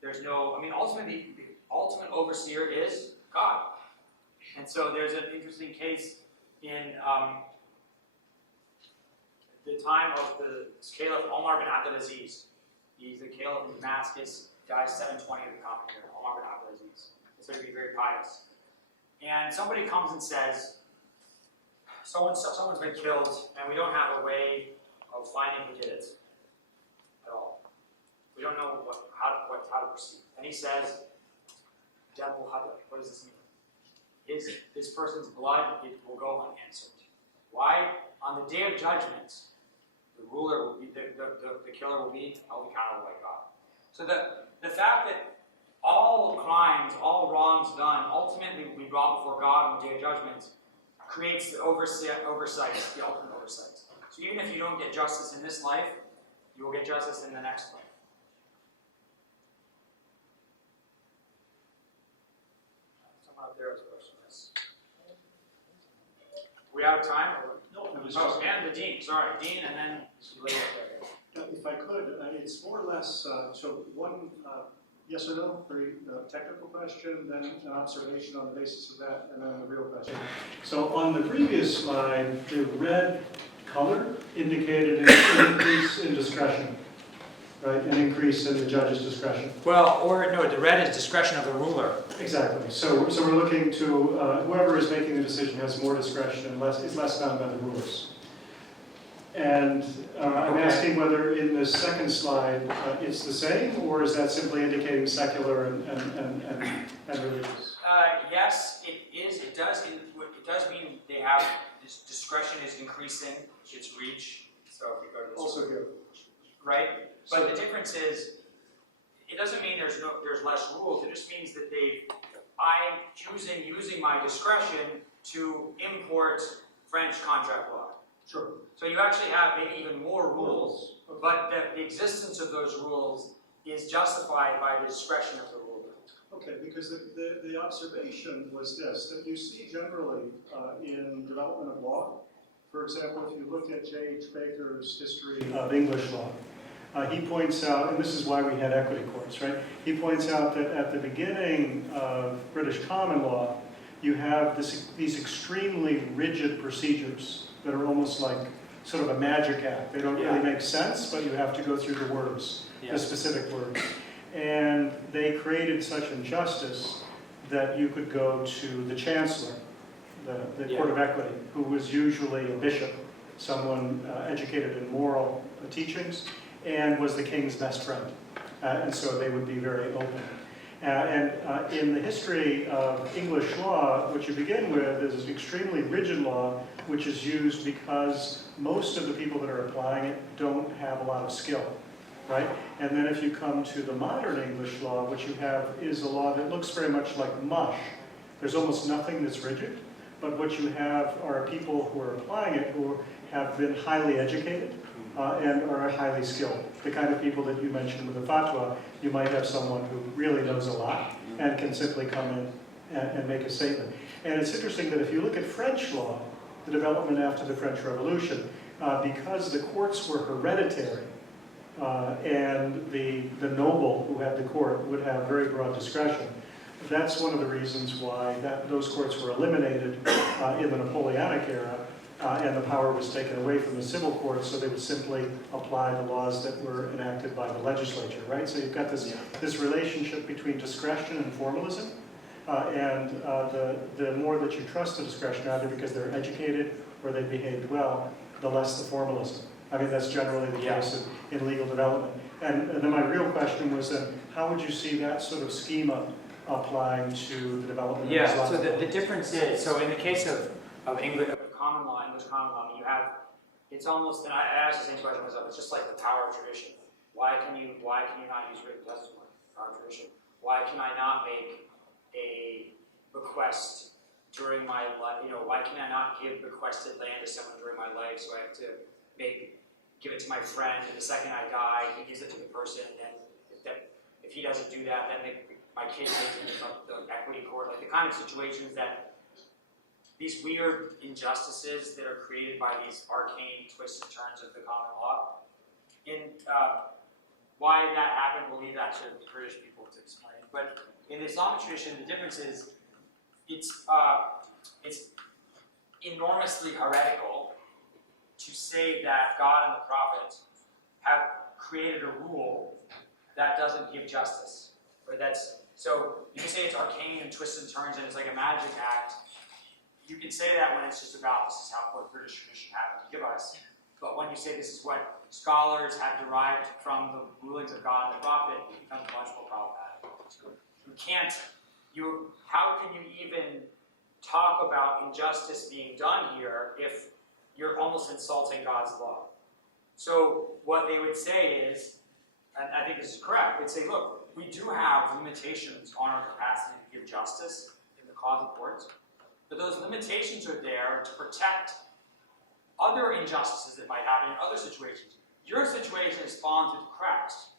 there's no. I mean, ultimately, the ultimate overseer is God. And so there's an interesting case in the time of the Caliph Omar bin Abdulaziz. He's the Caliph of Damascus, dies 720 of the common year, Omar bin Abdulaziz. He's said to be very pious. And somebody comes and says, someone's been killed, and we don't have a way of finding who did it at all. We don't know how to proceed. And he says, Devil Hada, what does this mean? This person's blood, it will go unanswered. Why? On the day of judgment, the ruler will be, the killer will be held accountable by God. So the fact that all crimes, all wrongs done, ultimately will be brought before God on the day of judgment, creates the oversight, the ultimate oversight. So even if you don't get justice in this life, you will get justice in the next life. Someone up there has a question. Yes. We out of time? No, it was Oh, and the dean. Sorry, dean, and then later. if I could, it's more or less, so one yes or no, very technical question, then an observation on the basis of that, and then the real question. So on the previous slide, the red color indicated an increase in discretion, right? An increase in the judge's discretion. Well, or no, the red is discretion of the ruler. Exactly. So we're looking to whoever is making the decision has more discretion and is less bound by the rulers. And I'm asking whether in the second slide it's the same, or is that simply indicating secular and religious? Yes, it is. It does mean they have this discretion is increasing its reach. So if we go to this Also here. right? But the difference is, it doesn't mean there's less rules. It just means that I'm using my discretion to import French contract law. Sure. So you actually have maybe even more rules, but the existence of those rules is justified by the discretion of the ruler. Okay, because the observation was this, that you see generally in development of law. For example, if you look at J.H. Baker's history of English law, he points out, and this is why we had equity courts, right? He points out that at the beginning of British common law, you have these extremely rigid procedures that are almost like sort of a magic act. They don't really make sense, but you have to go through the words, the specific words. And they created such injustice that you could go to the chancellor, the Court of Equity, who was usually a bishop, someone educated in moral teachings, and was the king's best friend. And so they would be very open. And in the history of English law, what you begin with is an extremely rigid law, which is used because most of the people that are applying it don't have a lot of skill, right? And then if you come to the modern English law, what you have is a law that looks very much like mush. There's almost nothing that's rigid, but what you have are people who are applying it who have been highly educated and are highly skilled. The kind of people that you mentioned with the fatwa, you might have someone who really knows a lot and can simply come in and make a statement. And it's interesting that if you look at French law, the development after the French Revolution, because the courts were hereditary, and the noble who had the court would have very broad discretion. That's one of the reasons why those courts were eliminated in the Napoleonic era, and the power was taken away from the civil courts, so they would simply apply the laws that were enacted by the legislature, right? So you've got this relationship between discretion and formalism, and the more that you trust the discretion, either because they're educated or they behaved well, the less the formalism. I mean, that's generally the case in legal development. And then my real question was then, how would you see that sort of schema applying to the development of Islam? So the difference is, so in the case of of English, of common law, English common law, you have, it's almost, and I asked the same question myself, it's just like the power of tradition. Why can you not use written testimony? Power of tradition. Why can I not make a bequest during my life? Why can I not give bequested land to someone during my life? So I have to give it to my friend, and the second I die, he gives it to the person, and if he doesn't do that, then my kids take it to the equity court. Like the kind of situations that these weird injustices that are created by these arcane twists and turns of the common law. Why that happened, we'll leave that to British people to explain. But in the Islamic tradition, the difference is it's enormously heretical to say that God and the Prophet have created a rule that doesn't give justice. Or so you can say it's arcane and twists and turns and it's like a magic act. You can say that when it's just about this is how what British tradition happened to give us. But when you say this is what scholars have derived from the rulings of God and the Prophet, it becomes much more problematic. How can you even talk about injustice being done here if you're almost insulting God's law? So what they would say is, and I think this is correct, they'd say, look, we do have limitations on our capacity to give justice in the cause of courts, but those limitations are there to protect other injustices that might happen in other situations. Your situation has fallen through the cracks,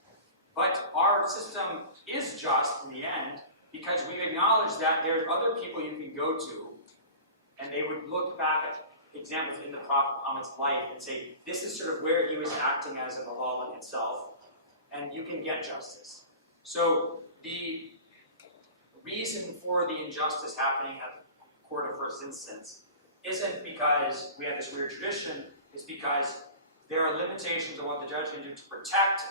but our system is just in the end because we've acknowledged that there's other people you can go to, and they would look back at examples in the Prophet Muhammad's life and say, this is sort of where he was acting as an Allah himself, and you can get justice. So the reason for the injustice happening at the court of first instance isn't because we have this weird tradition, it's because there are limitations on what the judge can do to protect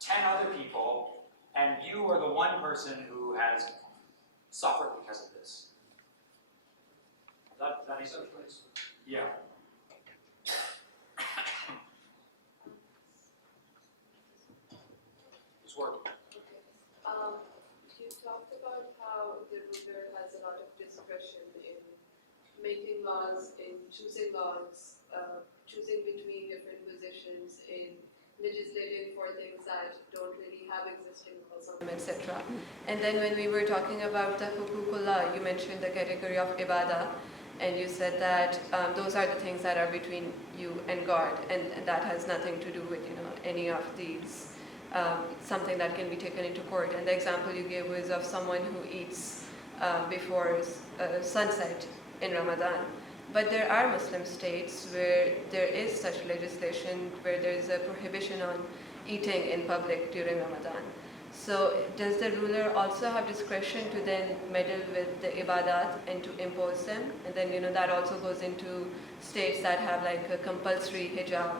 10 other people, and you are the one person who has suffered because of this. That makes sense? Yeah. It's working. You talked about how the ruler has a lot of discretion in making laws, in choosing laws, choosing between different positions, in legislating for things that don't really have existing laws, etc. And then when we were talking about the huququllah, you mentioned the category of ibadah, and you said that those are the things that are between you and God, and that has nothing to do with any of these. Something that can be taken into court. And the example you gave was of someone who eats before sunset in Ramadan. But there are Muslim states where there is such legislation where there is a prohibition on eating in public during Ramadan. So does the ruler also have discretion to then meddle with the ibadat and to impose them? And then that also goes into states that have like a compulsory hijab,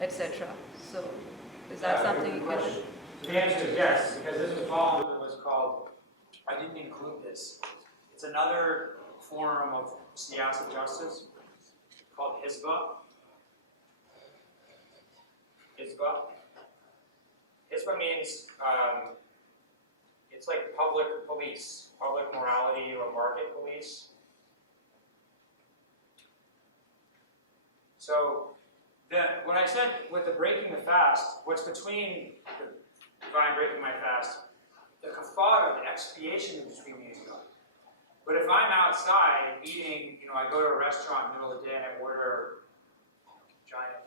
etc. So is that something you can do? The answer is yes, because this would fall under what's called, I didn't include this, it's another form of siyasat justice called hizbah. Hizbah means, it's like public police, public morality or market police. So, when I said with the breaking the fast, what's between the divine breaking my fast, the kafara, the expiation is between me and God. But if I'm outside eating, I go to a restaurant in the middle of the day and I order a giant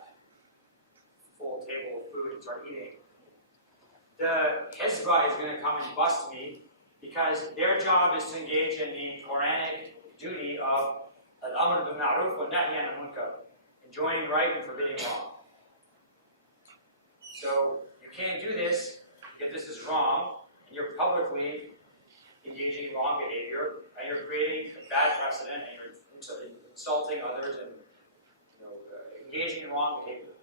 full table of food and start eating, the hizbah is going to come and bust me because their job is to engage in the Quranic duty of al-amr bil ma'ruf wa nahy anil munkar, enjoining right and forbidding wrong. So you can't do this if this is wrong, and you're publicly engaging in wrong behavior, and you're creating a bad precedent, and you're insulting others, and engaging in wrong behavior.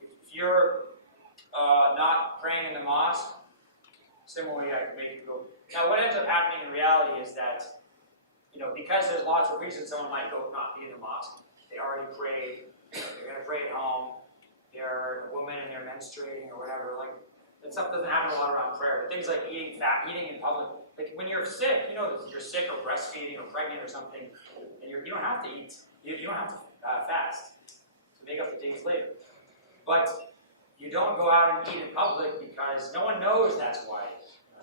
If you're not praying in the mosque, similarly, I can make you go. Now, what ends up happening in reality is that, because there's lots of reasons someone might go not be in the mosque. They already prayed, they're going to pray at home, they're a woman and they're menstruating or whatever, like, that stuff doesn't happen a lot around prayer. But things like eating in public, like when you're sick, you know that you're sick or breastfeeding or pregnant or something, and you don't have to eat, you don't have to fast to make up the days later. But you don't go out and eat in public because no one knows that's why.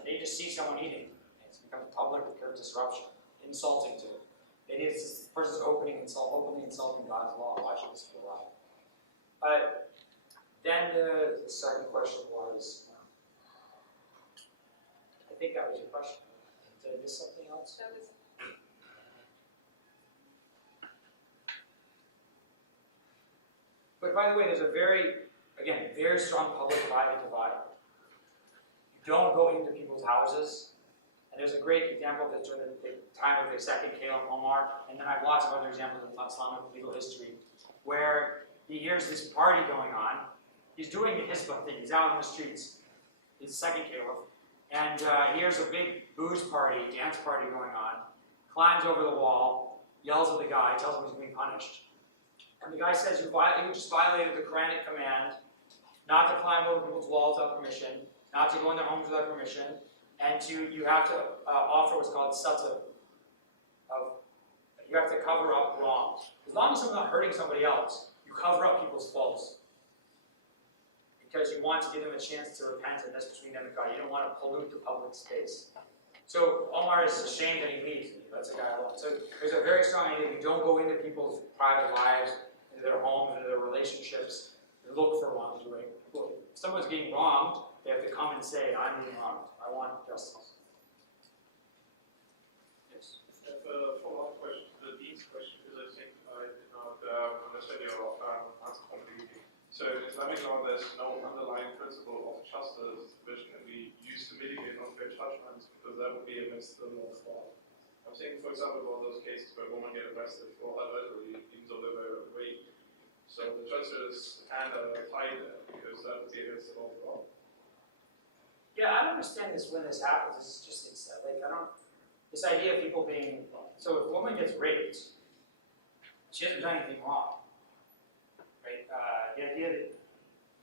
They just see someone eating. It's become public disruption, insulting to it. Maybe it's this person's openly insulting God's law. Why should this be allowed? Then the second question was, I think that was your question. Did I miss something else? That was But by the way, there's a very strong public-private divide. You don't go into people's houses. And there's a great example of this during the time of the second Caliph Omar, and then I have lots of other examples in Islamic legal history, where he hears this party going on. He's doing the Hizbah thing. He's out on the streets. He's the second Caliph. And he hears a big booze party, dance party going on, climbs over the wall, yells at the guy, tells him he's being punished. And the guy says, you just violated the Quranic command not to climb over people's walls without permission, not to go in their homes without permission, and you have to offer what's called satr. You have to cover up wrongs. As long as someone's not hurting somebody else, you cover up people's faults. Because you want to give them a chance to repent, and that's between them and God. You don't want to pollute the public space. So Omar is ashamed and he leaves, and he lets the guy alone. So there's a very strong idea you don't go into people's private lives, into their homes, into their relationships, and look for wrongdoing. If someone's getting wronged, they have to come and say, I'm being wronged. I want justice. Yes? I have a follow-up question to the Dean's question, because I think I did not understand your answer completely. So in Islamic law, there's no underlying principle of justice, which can be used to mitigate unfair judgments, because that would be against the law of law. I'm thinking, for example, about those cases where women get arrested for adultery, even though they were raped. So the judges can't apply that, because that would be against the law of law. Yeah, I don't understand this when this happens. This idea of people being, so if a woman gets raped, she hasn't done anything wrong, right? The idea that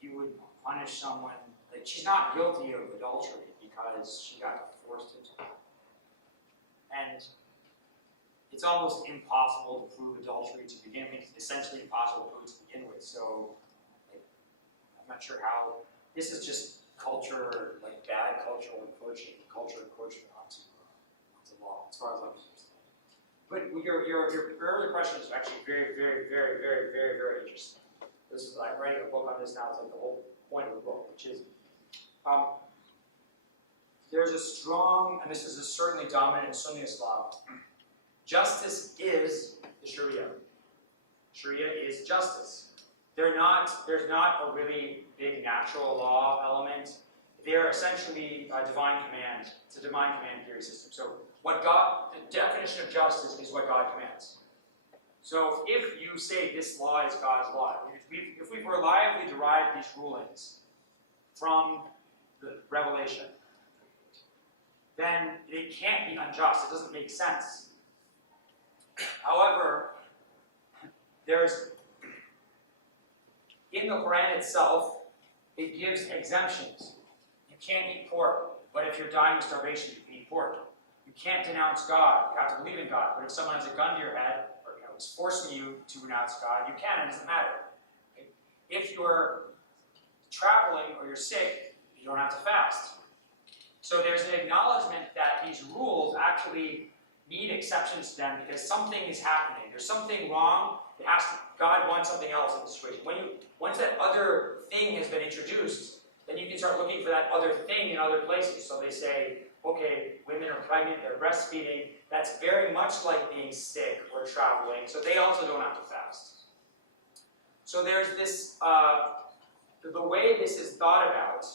you would punish someone, like she's not guilty of adultery because she got forced into it. And it's almost impossible to prove adultery to begin with. It's essentially impossible to prove to begin with. So, I'm not sure how, this is just culture, like bad cultural encroachment onto law, as far as I'm concerned. But your earlier question is actually very, very, very, very, very, very interesting. I'm writing a book on this now. It's like the whole point of the book, which is there's a strong, and this is certainly dominant in Sunni Islam. Justice is the Sharia. Sharia is justice. There's not a really big natural law element. They're essentially a divine command. It's a divine command theory system. So the definition of justice is what God commands. So if you say this law is God's law, if we reliably derive these rulings from the revelation, then it can't be unjust. It doesn't make sense. However, in the Quran itself, it gives exemptions. You can't eat pork, but if you're dying of starvation, you can eat pork. You can't denounce God. You have to believe in God. But if someone has a gun to your head, or is forcing you to renounce God, you can. It doesn't matter. Okay? If you're traveling or you're sick, you don't have to fast. So there's an acknowledgement that these rules actually need exceptions to them because something is happening. There's something wrong. God wants something else in the situation. Once that other thing has been introduced, then you can start looking for that other thing in other places. So they say, okay, women are pregnant, they're breastfeeding. That's very much like being sick or traveling. So they also don't have to fast. So there's this, the way this is thought about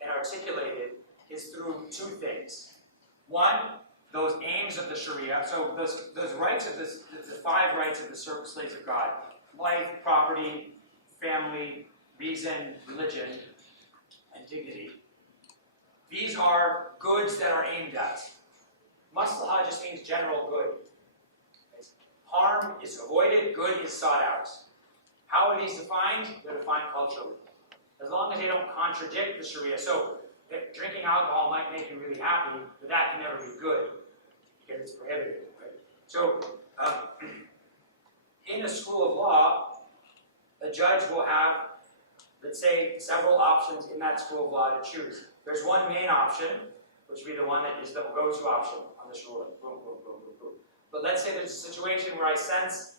and articulated is through two things. One, those aims of the Sharia, so those rights of the 5 rights of the slaves of God: life, property, family, reason, religion, and dignity. These are goods that are aimed at. Maslaha just means general good. Harm is avoided, good is sought out. How are these defined? They're defined culturally. As long as they don't contradict the Sharia. So, drinking alcohol might make you really happy, but that can never be good. it's prohibited, right? So, in a school of law, a judge will have, let's say, several options in that school of law to choose. There's one main option, which would be the one that is the go-to option on this ruling. Boom, boom, boom, boom, boom. But let's say there's a situation where I sense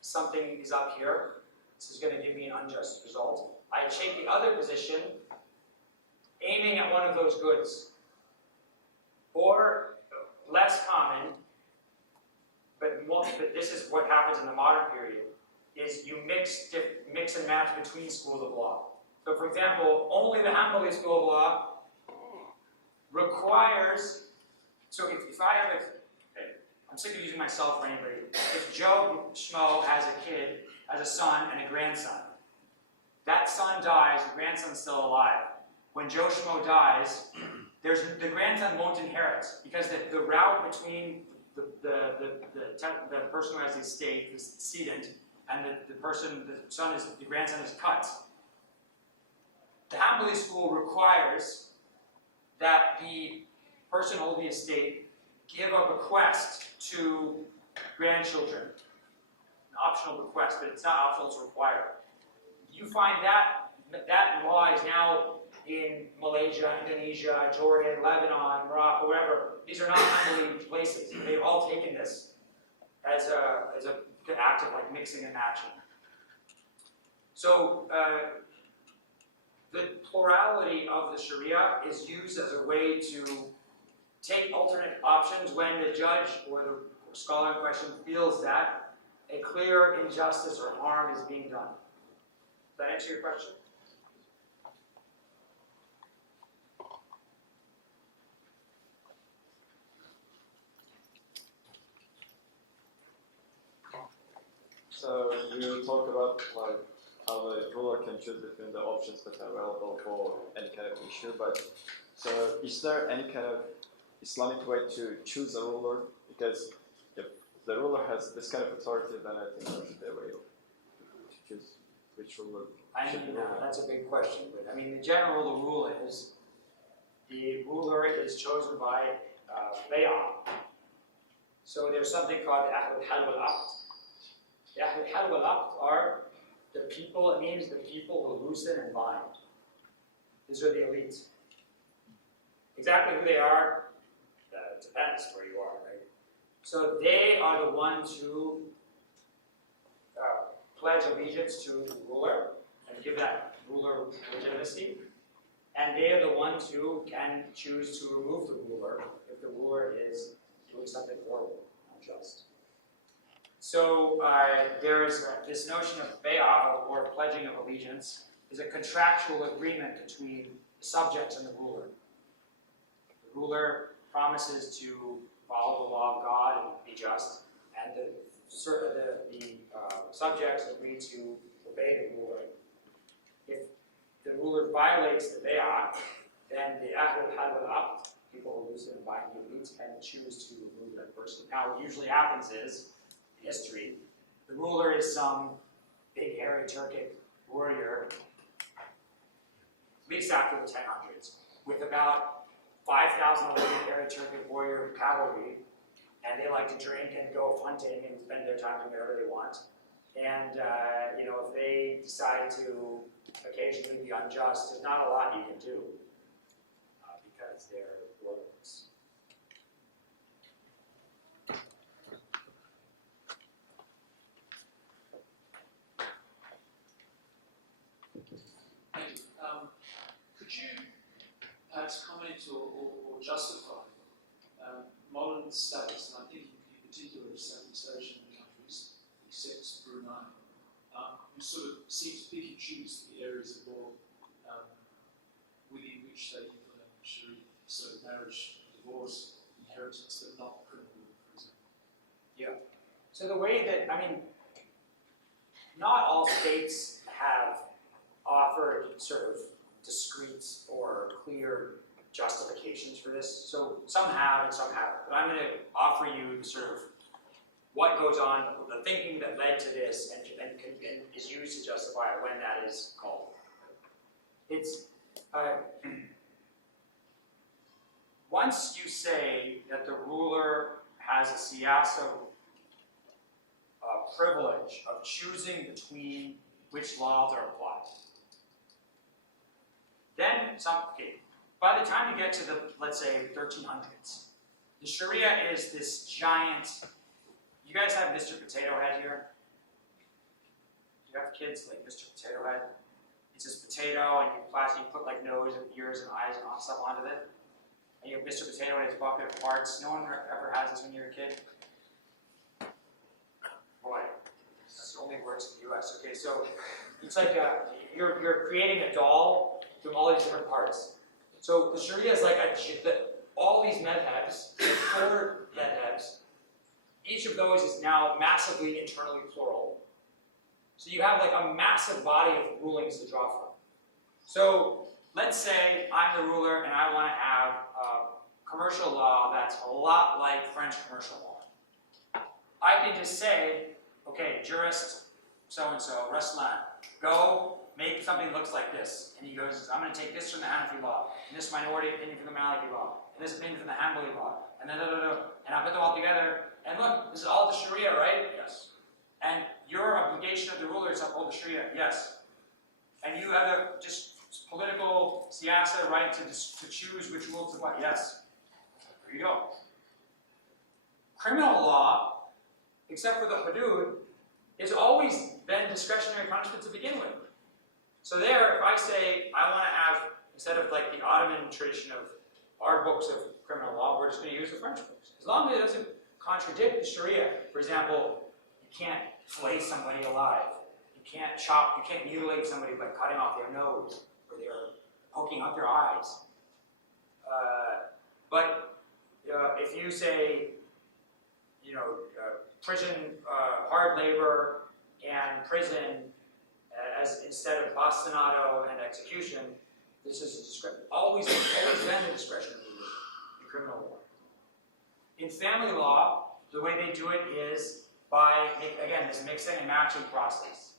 something is up here. This is going to give me an unjust result. I take the other position, aiming at one of those goods. Or, less common, but this is what happens in the modern period, is you mix and match between schools of law. So for example, only the Hanbali school of law requires, so if I have I'm sick of using myself for anybody, if Joe Schmo has a kid, has a son and a grandson, that son dies, the grandson's still alive. When Joe Schmo dies, the grandson won't inherit, because the route between the person who has the estate, the decedent, and the grandson is cut. The Hanbali school requires that the person holding the estate give a bequest to grandchildren. An optional bequest, but it's not optional, it's required. You find that law is now in Malaysia, Indonesia, Jordan, Lebanon, Morocco, wherever. These are not Hanbali places. They've all taken this as a act of like mixing and matching. So the plurality of the Sharia is used as a way to take alternate options when the judge or the scholar in question feels that a clear injustice or harm is being done. Does that answer your question? So you talk about like how the ruler can choose between the options that are available for any kind of issue, but so is there any kind of Islamic way to choose a ruler? Because if the ruler has this kind of authority, then I think there should be a way to choose which ruler should be ruling. That's a big question, but I mean, the general rule is the ruler is chosen by bay'ah. So there's something called the Ahl wal-Aqd. The Ahl wal-Aqd are the people, it means the people who loosen and bind. These are the elites. Exactly who they are, it depends where you are, right? So they are the ones who pledge allegiance to the ruler and give that ruler legitimacy. And they are the ones who can choose to remove the ruler if the ruler is doing something horrible, unjust. So there's this notion of bay'ah, or pledging of allegiance, is a contractual agreement between the subjects and the ruler. The ruler promises to follow the law of God and be just, and the subjects agree to obey the ruler. If the ruler violates the bay'ah, then the Ahl wal-Aqd, people who loosen and bind the elites, can choose to remove that person. Now, what usually happens is, in history, the ruler is some big, hairy Turkic warrior, at least after the 1000s, with about 5,000 of them hairy Turkic warrior cavalry, and they like to drink and go hunting and spend their time doing whatever they want. And if they decide to occasionally be unjust, there's not a lot you can do because they're warlords. Thank you. Could you perhaps comment or justify modern states, and I think in particular of Southeast Asian countries, except Brunei, who sort of seem to pick and choose the areas of law within which they implement Sharia, so marriage, divorce, inheritance, but not criminal law, for example. Yeah. So the way that, not all states have offered sort of discrete or clear justifications for this. So some have and some haven't. But I'm going to offer you sort of what goes on, the thinking that led to this and is used to justify when that is called. It's, once you say that the ruler has a siyasa privilege of choosing between which laws are applied. Then, by the time you get to the, let's say, 1300s, the Sharia is this giant. You guys have Mr. Potato Head here? Do you have kids like Mr. Potato Head? It's this potato, and you put like nose and ears and eyes and all stuff onto it. And you have Mr. Potato and his bucket of parts. No one ever has this when you're a kid? Boy, this only works in the US. Okay, so it's like you're creating a doll from all these different parts. So the Sharia is like all these madhabs, 4 madhabs. Each of those is now massively internally plural. So you have like a massive body of rulings to draw from. So let's say I'm the ruler and I want to have a commercial law that's a lot like French commercial law. I can just say, okay, jurist so-and-so, Ruslan, go make something that looks like this. And he goes, I'm going to take this from the Hanafi law, and this minority opinion from the Maliki law, and this opinion from the Hanbali law, and then and I put them all together. And look, this is all the Sharia, right? Yes. And your obligation of the ruler is to uphold the Sharia, yes. And you have a just political siyasa right to choose which rules to apply, yes. There you go. Criminal law, except for the hudud, has always been discretionary punishment to begin with. So there, if I say I want to have, instead of like the Ottoman tradition of our books of criminal law, we're just going to use the French books. As long as it doesn't contradict the Sharia. For example, you can't flay somebody alive. You can't mutilate somebody by cutting off their nose or they're poking out their eyes. But if you say, prison, hard labor, and prison as instead of bastinado and execution, this is always been the discretion of the ruler in criminal law. In family law, the way they do it is by, again, this mixing and matching process.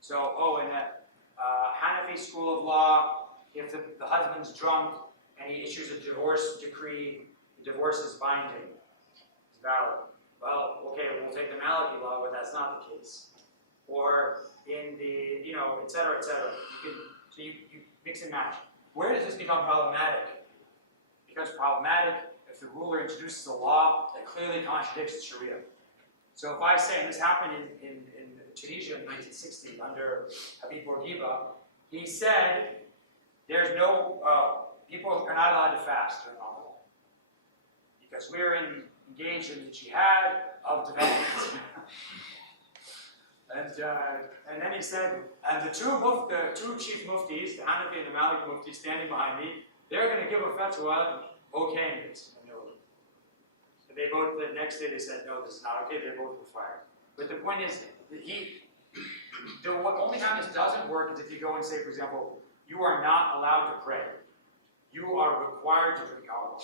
So, in the Hanafi school of law, if the husband's drunk and he issues a divorce decree, the divorce is binding, it's valid. Well, okay, we'll take the Maliki law, but that's not the case. Or in the, et cetera, et cetera. So you mix and match. Where does this become problematic? It becomes problematic if the ruler introduces a law that clearly contradicts the Sharia. So if I say, and this happened in Tunisia in 1960 under Habib Bourguiba, he said there's no, people are not allowed to fast during Ramadan because we're engaged in the jihad of development. And then he said, and the two chief muftis, the Hanafi and the Maliki mufti standing behind me, they're going to give a fatwa, okay, and they both, the next day they said, no, this is not okay, they both were fired. But the point is, the only time this doesn't work is if you go and say, for example, you are not allowed to pray. You are required to drink alcohol.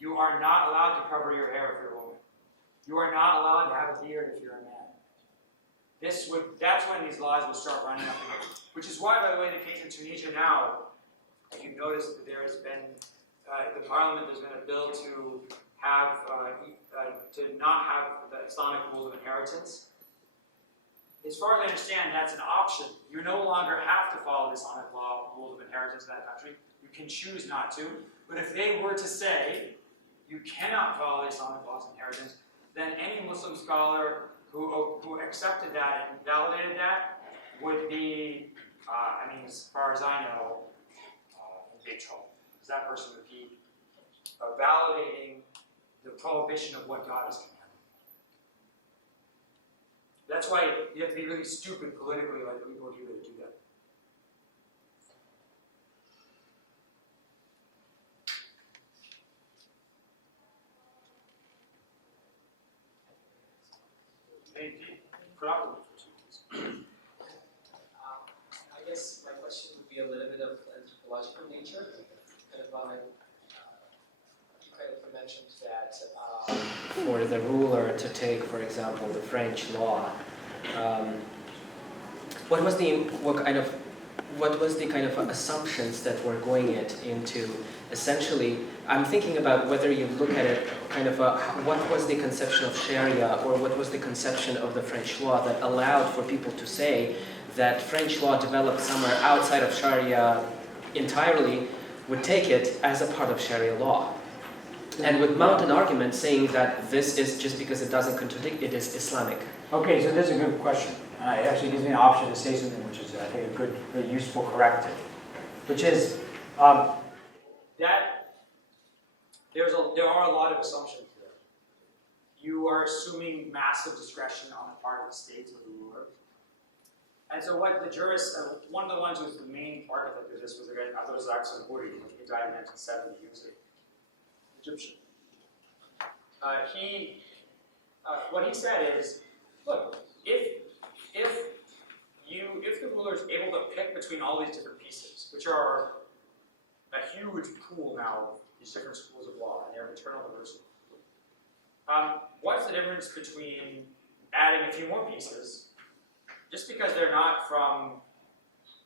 You are not allowed to cover your hair if you're a woman. You are not allowed to have a beard if you're a man. That's when these laws would start running up again. Which is why, by the way, the case in Tunisia now, if you've noticed that there has been, the parliament, there's been a bill to have, to not have the Islamic rules of inheritance. As far as I understand, that's an option. You no longer have to follow the Islamic law rules of inheritance in that country. You can choose not to. But if they were to say, you cannot follow the Islamic laws of inheritance, then any Muslim scholar who accepted that and validated that would be, as far as I know, in big trouble. Because that person would be validating the prohibition of what God has commanded. That's why you have to be really stupid politically, like the people do to do that. I guess my question would be a little bit of anthropological nature. You mentioned that for the ruler to take, for example, the French law, what was the kind of assumptions that were going into essentially, I'm thinking about whether you look at it kind of what was the conception of Sharia or what was the conception of the French law that allowed for people to say that French law developed somewhere outside of Sharia entirely would take it as a part of Sharia law. And would mount an argument saying that this is just because it doesn't contradict, it is Islamic. Okay, so this is a good question. It actually gives me an option to say something which is, I think, a good, very useful corrective. Which is, there are a lot of assumptions there. You are assuming massive discretion on the part of the state or the ruler. And so what the jurist, one of the ones who was the main part of this was a guy, I thought it was actually Hori, he died in 1970, he was an Egyptian. What he said is, look, if the ruler is able to pick between all these different pieces, which are a huge pool now of these different schools of law, and they're of eternal diversity, what's the difference between adding a few more pieces, just because they're not from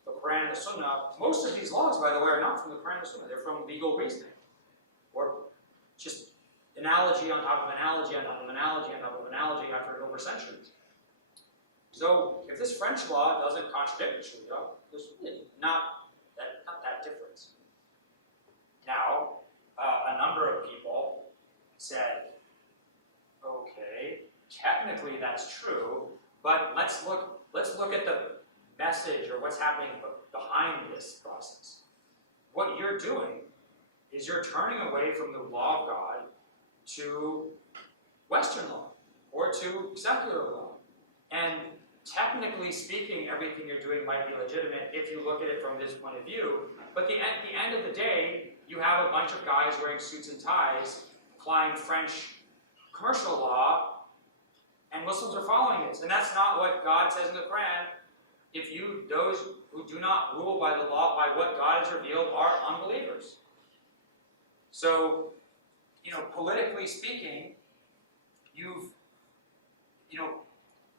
the Quran and the Sunnah? Most of these laws, by the way, are not from the Quran and the Sunnah, they're from legal reasoning, or just analogy on top of analogy on top of analogy on top of analogy after over centuries. So if this French law doesn't contradict the Sharia, there's really not that difference. Now, a number of people said, okay, technically that's true, but let's look at the message or what's happening behind this process. What you're doing is you're turning away from the law of God to Western law or to secular law. And technically speaking, everything you're doing might be legitimate if you look at it from this point of view. But at the end of the day, you have a bunch of guys wearing suits and ties, applying French commercial law, and Muslims are following this. And that's not what God says in the Quran. Those who do not rule by the law, by what God has revealed, are unbelievers. So, politically speaking,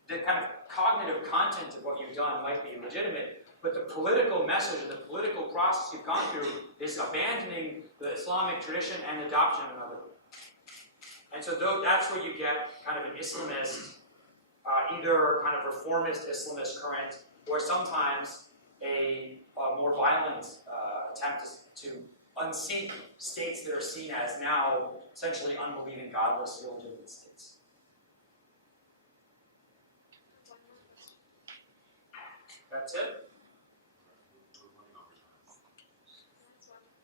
the kind of cognitive content of what you've done might be legitimate, but the political message, the political process you've gone through is abandoning the Islamic tradition and adoption of another. And so that's where you get kind of an Islamist, either kind of reformist Islamist current, or sometimes a more violent attempt to unseat states that are seen as now essentially unbelieving, godless, illegitimate states. That's it?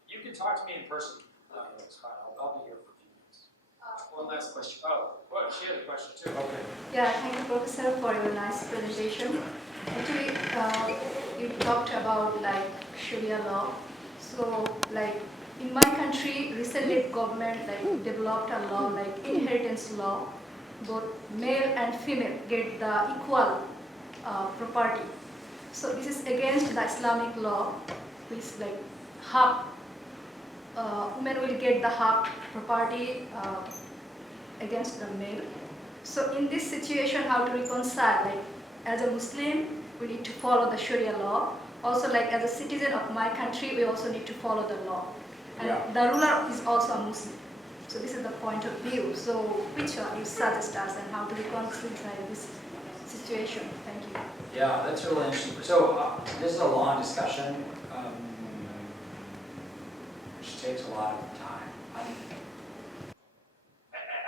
You can talk to me in person. It's fine. I'll be here for a few minutes. One last question. Oh, well, she had a question too. Okay. Yeah, thank you, Professor, for your nice presentation. Actually, you talked about Sharia law. So, in my country, recently government developed a law inheritance law. Both male and female get the equal property. So this is against the Islamic law, which half women will get the half property against the male. So in this situation, how to reconcile? As a Muslim, we need to follow the Sharia law. Also, as a citizen of my country, we also need to follow the law. And the ruler is also a Muslim. So this is the point of view. So which you suggest us and how to reconcile this situation? Thank you. yeah, that's really interesting. So this is a long discussion, which takes a lot of time.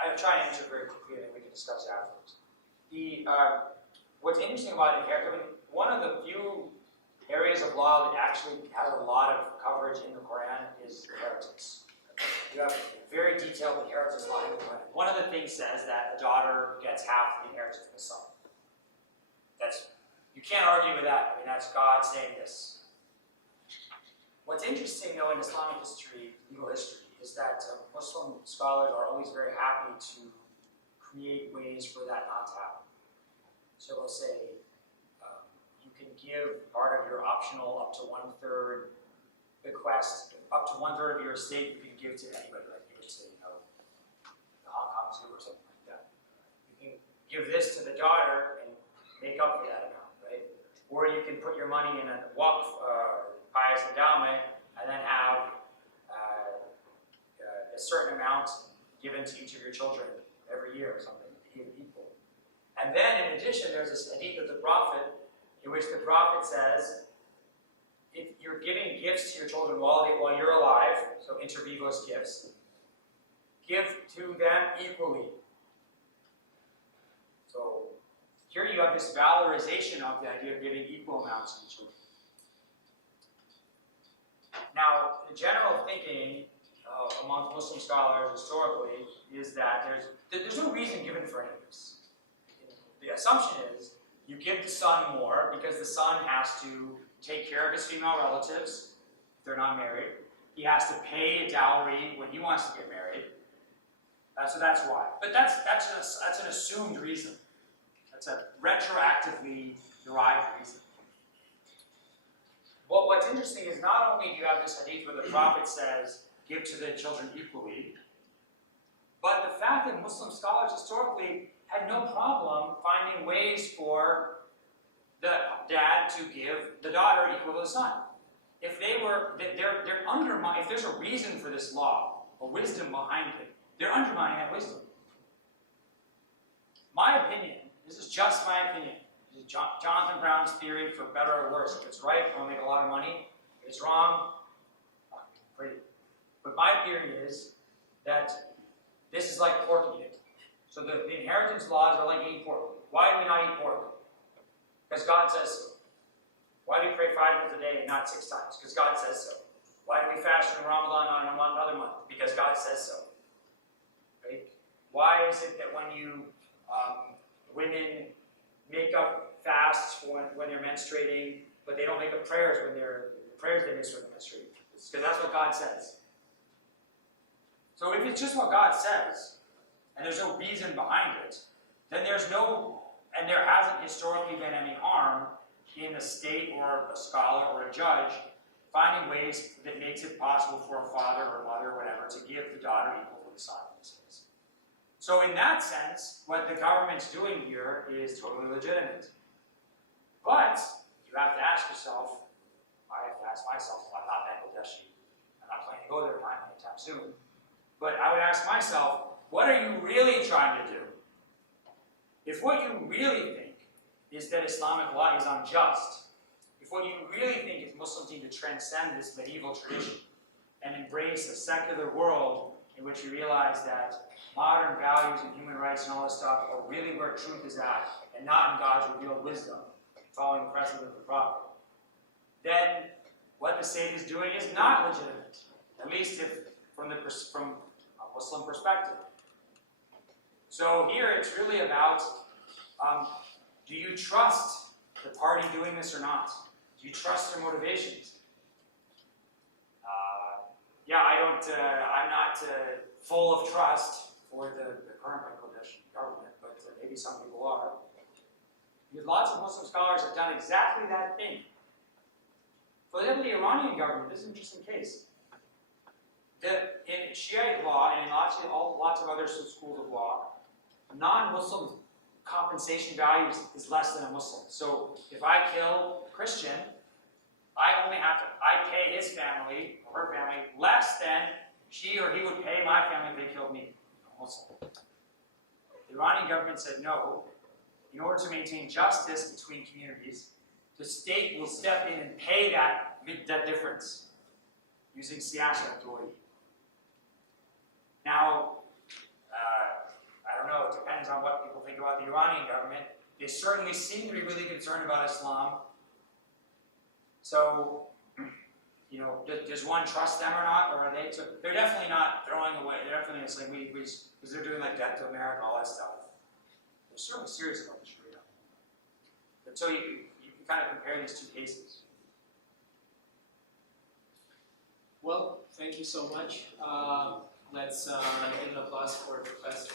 I'll try and answer very quickly, and then we can discuss afterwards. What's interesting about inheritance, one of the few areas of law that actually has a lot of coverage in the Quran is inheritance. You have very detailed inheritance law in the Quran. One of the things says that the daughter gets half the inheritance of the son. You can't argue with that. I mean, that's God saying this. What's interesting, though, in Islamic history, legal history, is that Muslim scholars are always very happy to create ways for that not to happen. So they'll say, you can give part of your optional up to 1/3 bequest, up to 1/3 of your estate you can give to anybody, like you would say, the Hong Kong Zoo or something like that. You can give this to the daughter and make up for that amount, right? or you can put your money in a waqf, pious endowment, and then have a certain amount given to each of your children every year or something, to give equal. And then in addition, there's this hadith of the Prophet, in which the Prophet says, if you're giving gifts to your children while you're alive, so inter vivos gifts, give to them equally. So here you have this valorization of the idea of giving equal amounts to children. Now, the general thinking among Muslim scholars historically is that there's no reason given for any of this. The assumption is you give the son more because the son has to take care of his female relatives if they're not married. He has to pay a dowry when he wants to get married. So that's why. But that's an assumed reason. That's a retroactively derived reason. Well, what's interesting is not only do you have this hadith where the Prophet says, give to the children equally, but the fact that Muslim scholars historically had no problem finding ways for the dad to give the daughter equal to the son. If they're undermining, if there's a reason for this law, a wisdom behind it, they're undermining that wisdom. My opinion, this is just my opinion, this is Jonathan Brown's theory for better or worse. If it's right, I'll make a lot of money. If it's wrong, great. But my theory is that this is like pork eating. So the inheritance laws are like eating pork. Why do we not eat pork? Because God says so. Why do we pray 5 times a day and not 6 times? Because God says so. Why do we fast in Ramadan on another month? Because God says so. Right? Why is it that when women make up fasts when they're menstruating, but they don't make up prayers they miss when they're menstruating? It's because that's what God says. So if it's just what God says, and there's no reason behind it, then there hasn't historically been any harm in a state or a scholar or a judge finding ways that makes it possible for a father or mother or whatever to give the daughter equal to the son in this case. So in that sense, what the government's doing here is totally legitimate. But you have to ask yourself, I have to ask myself, I'm not Bangladeshi, I'm not planning to go there anytime soon, but I would ask myself, what are you really trying to do? If what you really think is that Islamic law is unjust, if what you really think is Muslims need to transcend this medieval tradition and embrace a secular world in which you realize that modern values and human rights and all this stuff are really where truth is at and not in God's revealed wisdom, following the precedent of the Prophet, then what the state is doing is not legitimate, at least from a Muslim perspective. So here it's really about, do you trust the party doing this or not? Do you trust their motivations? I'm not full of trust for the current Bangladeshi government, but maybe some people are. Because lots of Muslim scholars have done exactly that thing. For example, the Iranian government, this is an interesting case. In Shiite law and in lots of other schools of law, non-Muslim compensation value is less than a Muslim. So if I kill a Christian, I pay his family or her family less than she or he would pay my family if they killed me, a Muslim. The Iranian government said no. In order to maintain justice between communities, the state will step in and pay that difference using siyasa authority. Now, I don't know, it depends on what people think about the Iranian government. They certainly seem to be really concerned about Islam. So, does one trust them or not? Or are they? So they're definitely not throwing away. They're definitely saying because they're doing like death to America, all that stuff. They're certainly serious about the Sharia. But so you can kind of compare these two cases. Well, thank you so much. Let's give an applause for Professor.